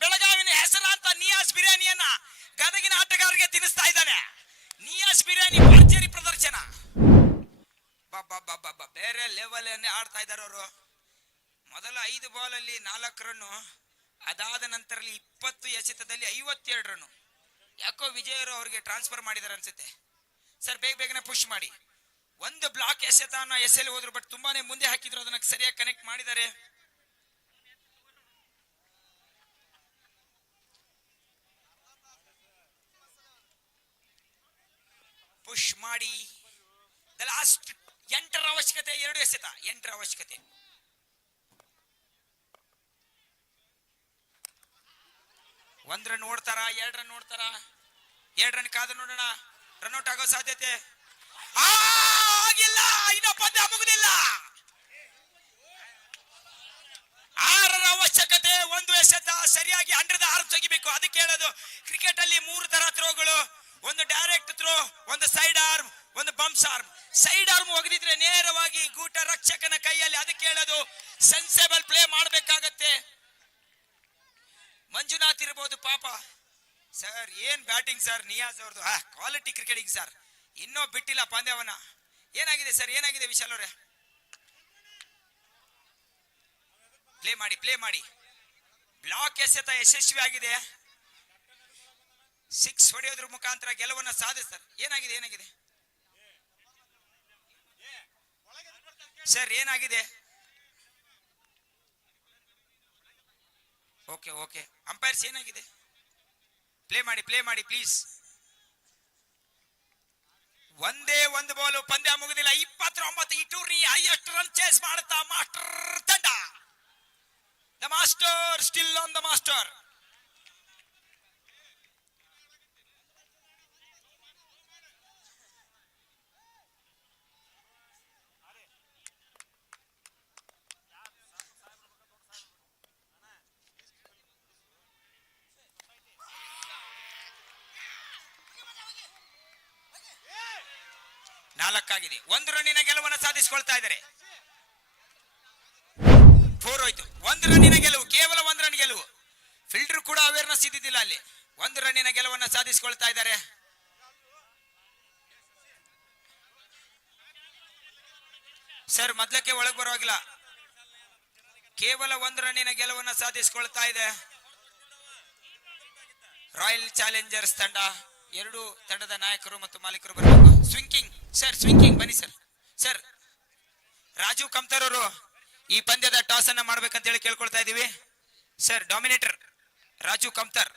ಬೆಳಗಾವಿನ ಹೆಸರಾಂತ ನಿಯಾಜ್ ಬಿರಿಯಾನಿಯನ್ನ ಗದಗಿನ ಆಟಗಾರರಿಗೆ ತಿನ್ನಿಸ್ತಾ ಇದ್ದಾನೆ. ನಿಯಾಜ್ ಬಿರಿಯಾನಿ ಭರ್ಜರಿ ಪ್ರದರ್ಶನ. ಬೇರೆ ಲೆವೆಲ್ ಅನ್ನೇ ಆಡ್ತಾ ಇದ್ದಾರೆ ಅವರು. ಮೊದಲ 5 ಬಾಲ್ ಅಲ್ಲಿ 4 ರನ್ನು, ಅದಾದ ನಂತರದಲ್ಲಿ 20 ಎಸೆತದಲ್ಲಿ 52 ರನ್ನು. ಯಾಕೋ ವಿಜಯರು ಅವರಿಗೆ ಟ್ರಾನ್ಸ್ಫರ್ ಮಾಡಿದಾರೆ ಅನ್ಸುತ್ತೆ. ಸರ್ ಬೇಗ ಬೇಗನೆ ಪುಷ್ ಮಾಡಿ. ಒಂದು ಬ್ಲಾಕ್ ಎಸೆತನ ಎಸೆಲ್ ಹೋದ್ರು, ಬಟ್ ತುಂಬಾನೇ ಮುಂದೆ ಹಾಕಿದ್ರು, ಅದನ್ನ ಸರಿಯಾಗಿ ಕನೆಕ್ಟ್ ಮಾಡಿದ್ದಾರೆ. ಪುಷ್ ಮಾಡಿ. ಲಾಸ್ಟ್ 8ರ ಅವಶ್ಯಕತೆ. 2 ಎಸೆತ. 8ರ ಅವಶ್ಯಕತೆ. ಒಂದ್ ರನ್ ನೋಡ್ತಾರ, 2 ರನ್ ನೋಡ್ತಾರ. 2 ರನ್ ಕಾದು ನೋಡೋಣ. ರನ್ಔಟ್ ಆಗೋ ಸಾಧ್ಯತೆ ಆಗಿಲ್ಲ. ಇನ್ನ ಪಂದ್ಯ ಮುಗುದಿಲ್ಲ. 6ರ ಅವಶ್ಯಕತೆ. 1 ಎಸೆತ. ಸರಿಯಾಗಿ 106 ತೆಗಿಬೇಕು. ಅದಕ್ಕೆ ಹೇಳೋದು, ಕ್ರಿಕೆಟ್ ಅಲ್ಲಿ 3 ತರ ಥ್ರೋಗಳು. ಒಂದು ಡೈರೆಕ್ಟ್ ಥ್ರೋ, ಒಂದು ಸೈಡ್ ಆರ್ಮ್, ಒಂದು ಬಂಪ್ಸ್ ಆರ್ಮ್. ಸೈಡ್ ಆರ್ಮ್ ಒಗೆದಿದ್ರೆ ನೇರವಾಗಿ ಗೂಟ ರಕ್ಷಕನ ಕೈಯಲ್ಲಿ. ಅದಕ್ಕೆ ಹೇಳೋದು ಸೆನ್ಸೇಬಲ್ ಪ್ಲೇ ಮಾಡಬೇಕಾಗತ್ತೆ. ಮಂಜುನಾಥ್ ಇರಬಹುದು ಪಾಪ. ಸರ್ ಏನ್ ಬ್ಯಾಟಿಂಗ್ ಸರ್ ನಿಯಾಜ್ ಅವ್ರದ್ದು. Quality cricketing sir. ಇನ್ನೂ ಬಿಟ್ಟಿಲ್ಲ ಪಂದ್ಯವನ್ನ. ಏನಾಗಿದೆ ಸರ್, ಏನಾಗಿದೆ ವಿಶಾಲ್ ಅವರೇ? ಪ್ಲೇ ಮಾಡಿ. ಬ್ಲಾಕ್ ಎಸೆತ ಯಶಸ್ವಿ ಆಗಿದೆ. 6 ಹೊಡೆಯೋದ್ರ ಮುಖಾಂತರ ಗೆಲುವನ್ನ ಸಾಧಿಸ್ತಾರೆ. ಏನಾಗಿದೆ ಸರ್, ಏನಾಗಿದೆ? ಓಕೆ ಅಂಪೈರ್ಸ್ ಏನಾಗಿದೆ? ಪ್ಲೇ ಮಾಡಿ ಪ್ಲೀಸ್. ಒಂದೇ ಒಂದು ಬಾಲು. ಪಂದ್ಯ ಮುಗಿದಿಲ್ಲ. 29. ಈ ಟೂರ್ನಿ ಹೈಯೆಸ್ಟ್ ರನ್ ಚೇಸ್ ಮಾಡುತ್ತಾ ಮಾಸ್ಟರ್ ತಂಡ. The master still on the master. ನಾಲ್ಕಾಗಿದೆ. 1 ರನ್ನಿನ ಗೆಲುವನ್ನು ಸಾಧಿಸಿಕೊಳ್ತಾ ಇದ್ದಾರೆ. 4 ಹೋಯ್ತು. 1 ರನ್ನಿನ ಗೆಲುವು. ಕೇವಲ 1 ರನ್ ಗೆಲುವು. ಫೀಲ್ಡರ್ ಕೂಡ ಅವೇರ್ನೆಸ್ ಇದ್ದಿದ್ದಿಲ್ಲ ಅಲ್ಲಿ. 1 ರನ್ನಿನ ಗೆಲುವನ್ನು ಸಾಧಿಸಿಕೊಳ್ತಾ ಇದ್ದಾರೆ. ಸರ್ ಮೊದಲಕ್ಕೆ ಒಳಗೆ ಬರೋಗಿಲ್ಲ. ಕೇವಲ 1 ರನ್ನಿನ ಗೆಲುವನ್ನು ಸಾಧಿಸಿಕೊಳ್ತಾ ಇದೆ ರಾಯಲ್ ಚಾಲೆಂಜರ್ಸ್ ತಂಡ. 2 ತಂಡದ ನಾಯಕರು ಮತ್ತು ಮಾಲೀಕರು ಬರಬೇಕು. ಸ್ವಿಂಕಿಂಗ್ ಬನ್ನಿ ಸರ್. ರಾಜು ಕಮ್ತರ್ ಅವರು ಈ ಪಂದ್ಯದ ಟಾಸ್ ಅನ್ನ ಮಾಡ್ಬೇಕಂತ ಹೇಳಿ ಕೇಳ್ಕೊಳ್ತಾ ಇದೀವಿ. ಸರ್ ಡಾಮಿನೇಟರ್ ರಾಜು ಕಮ್ತರ್.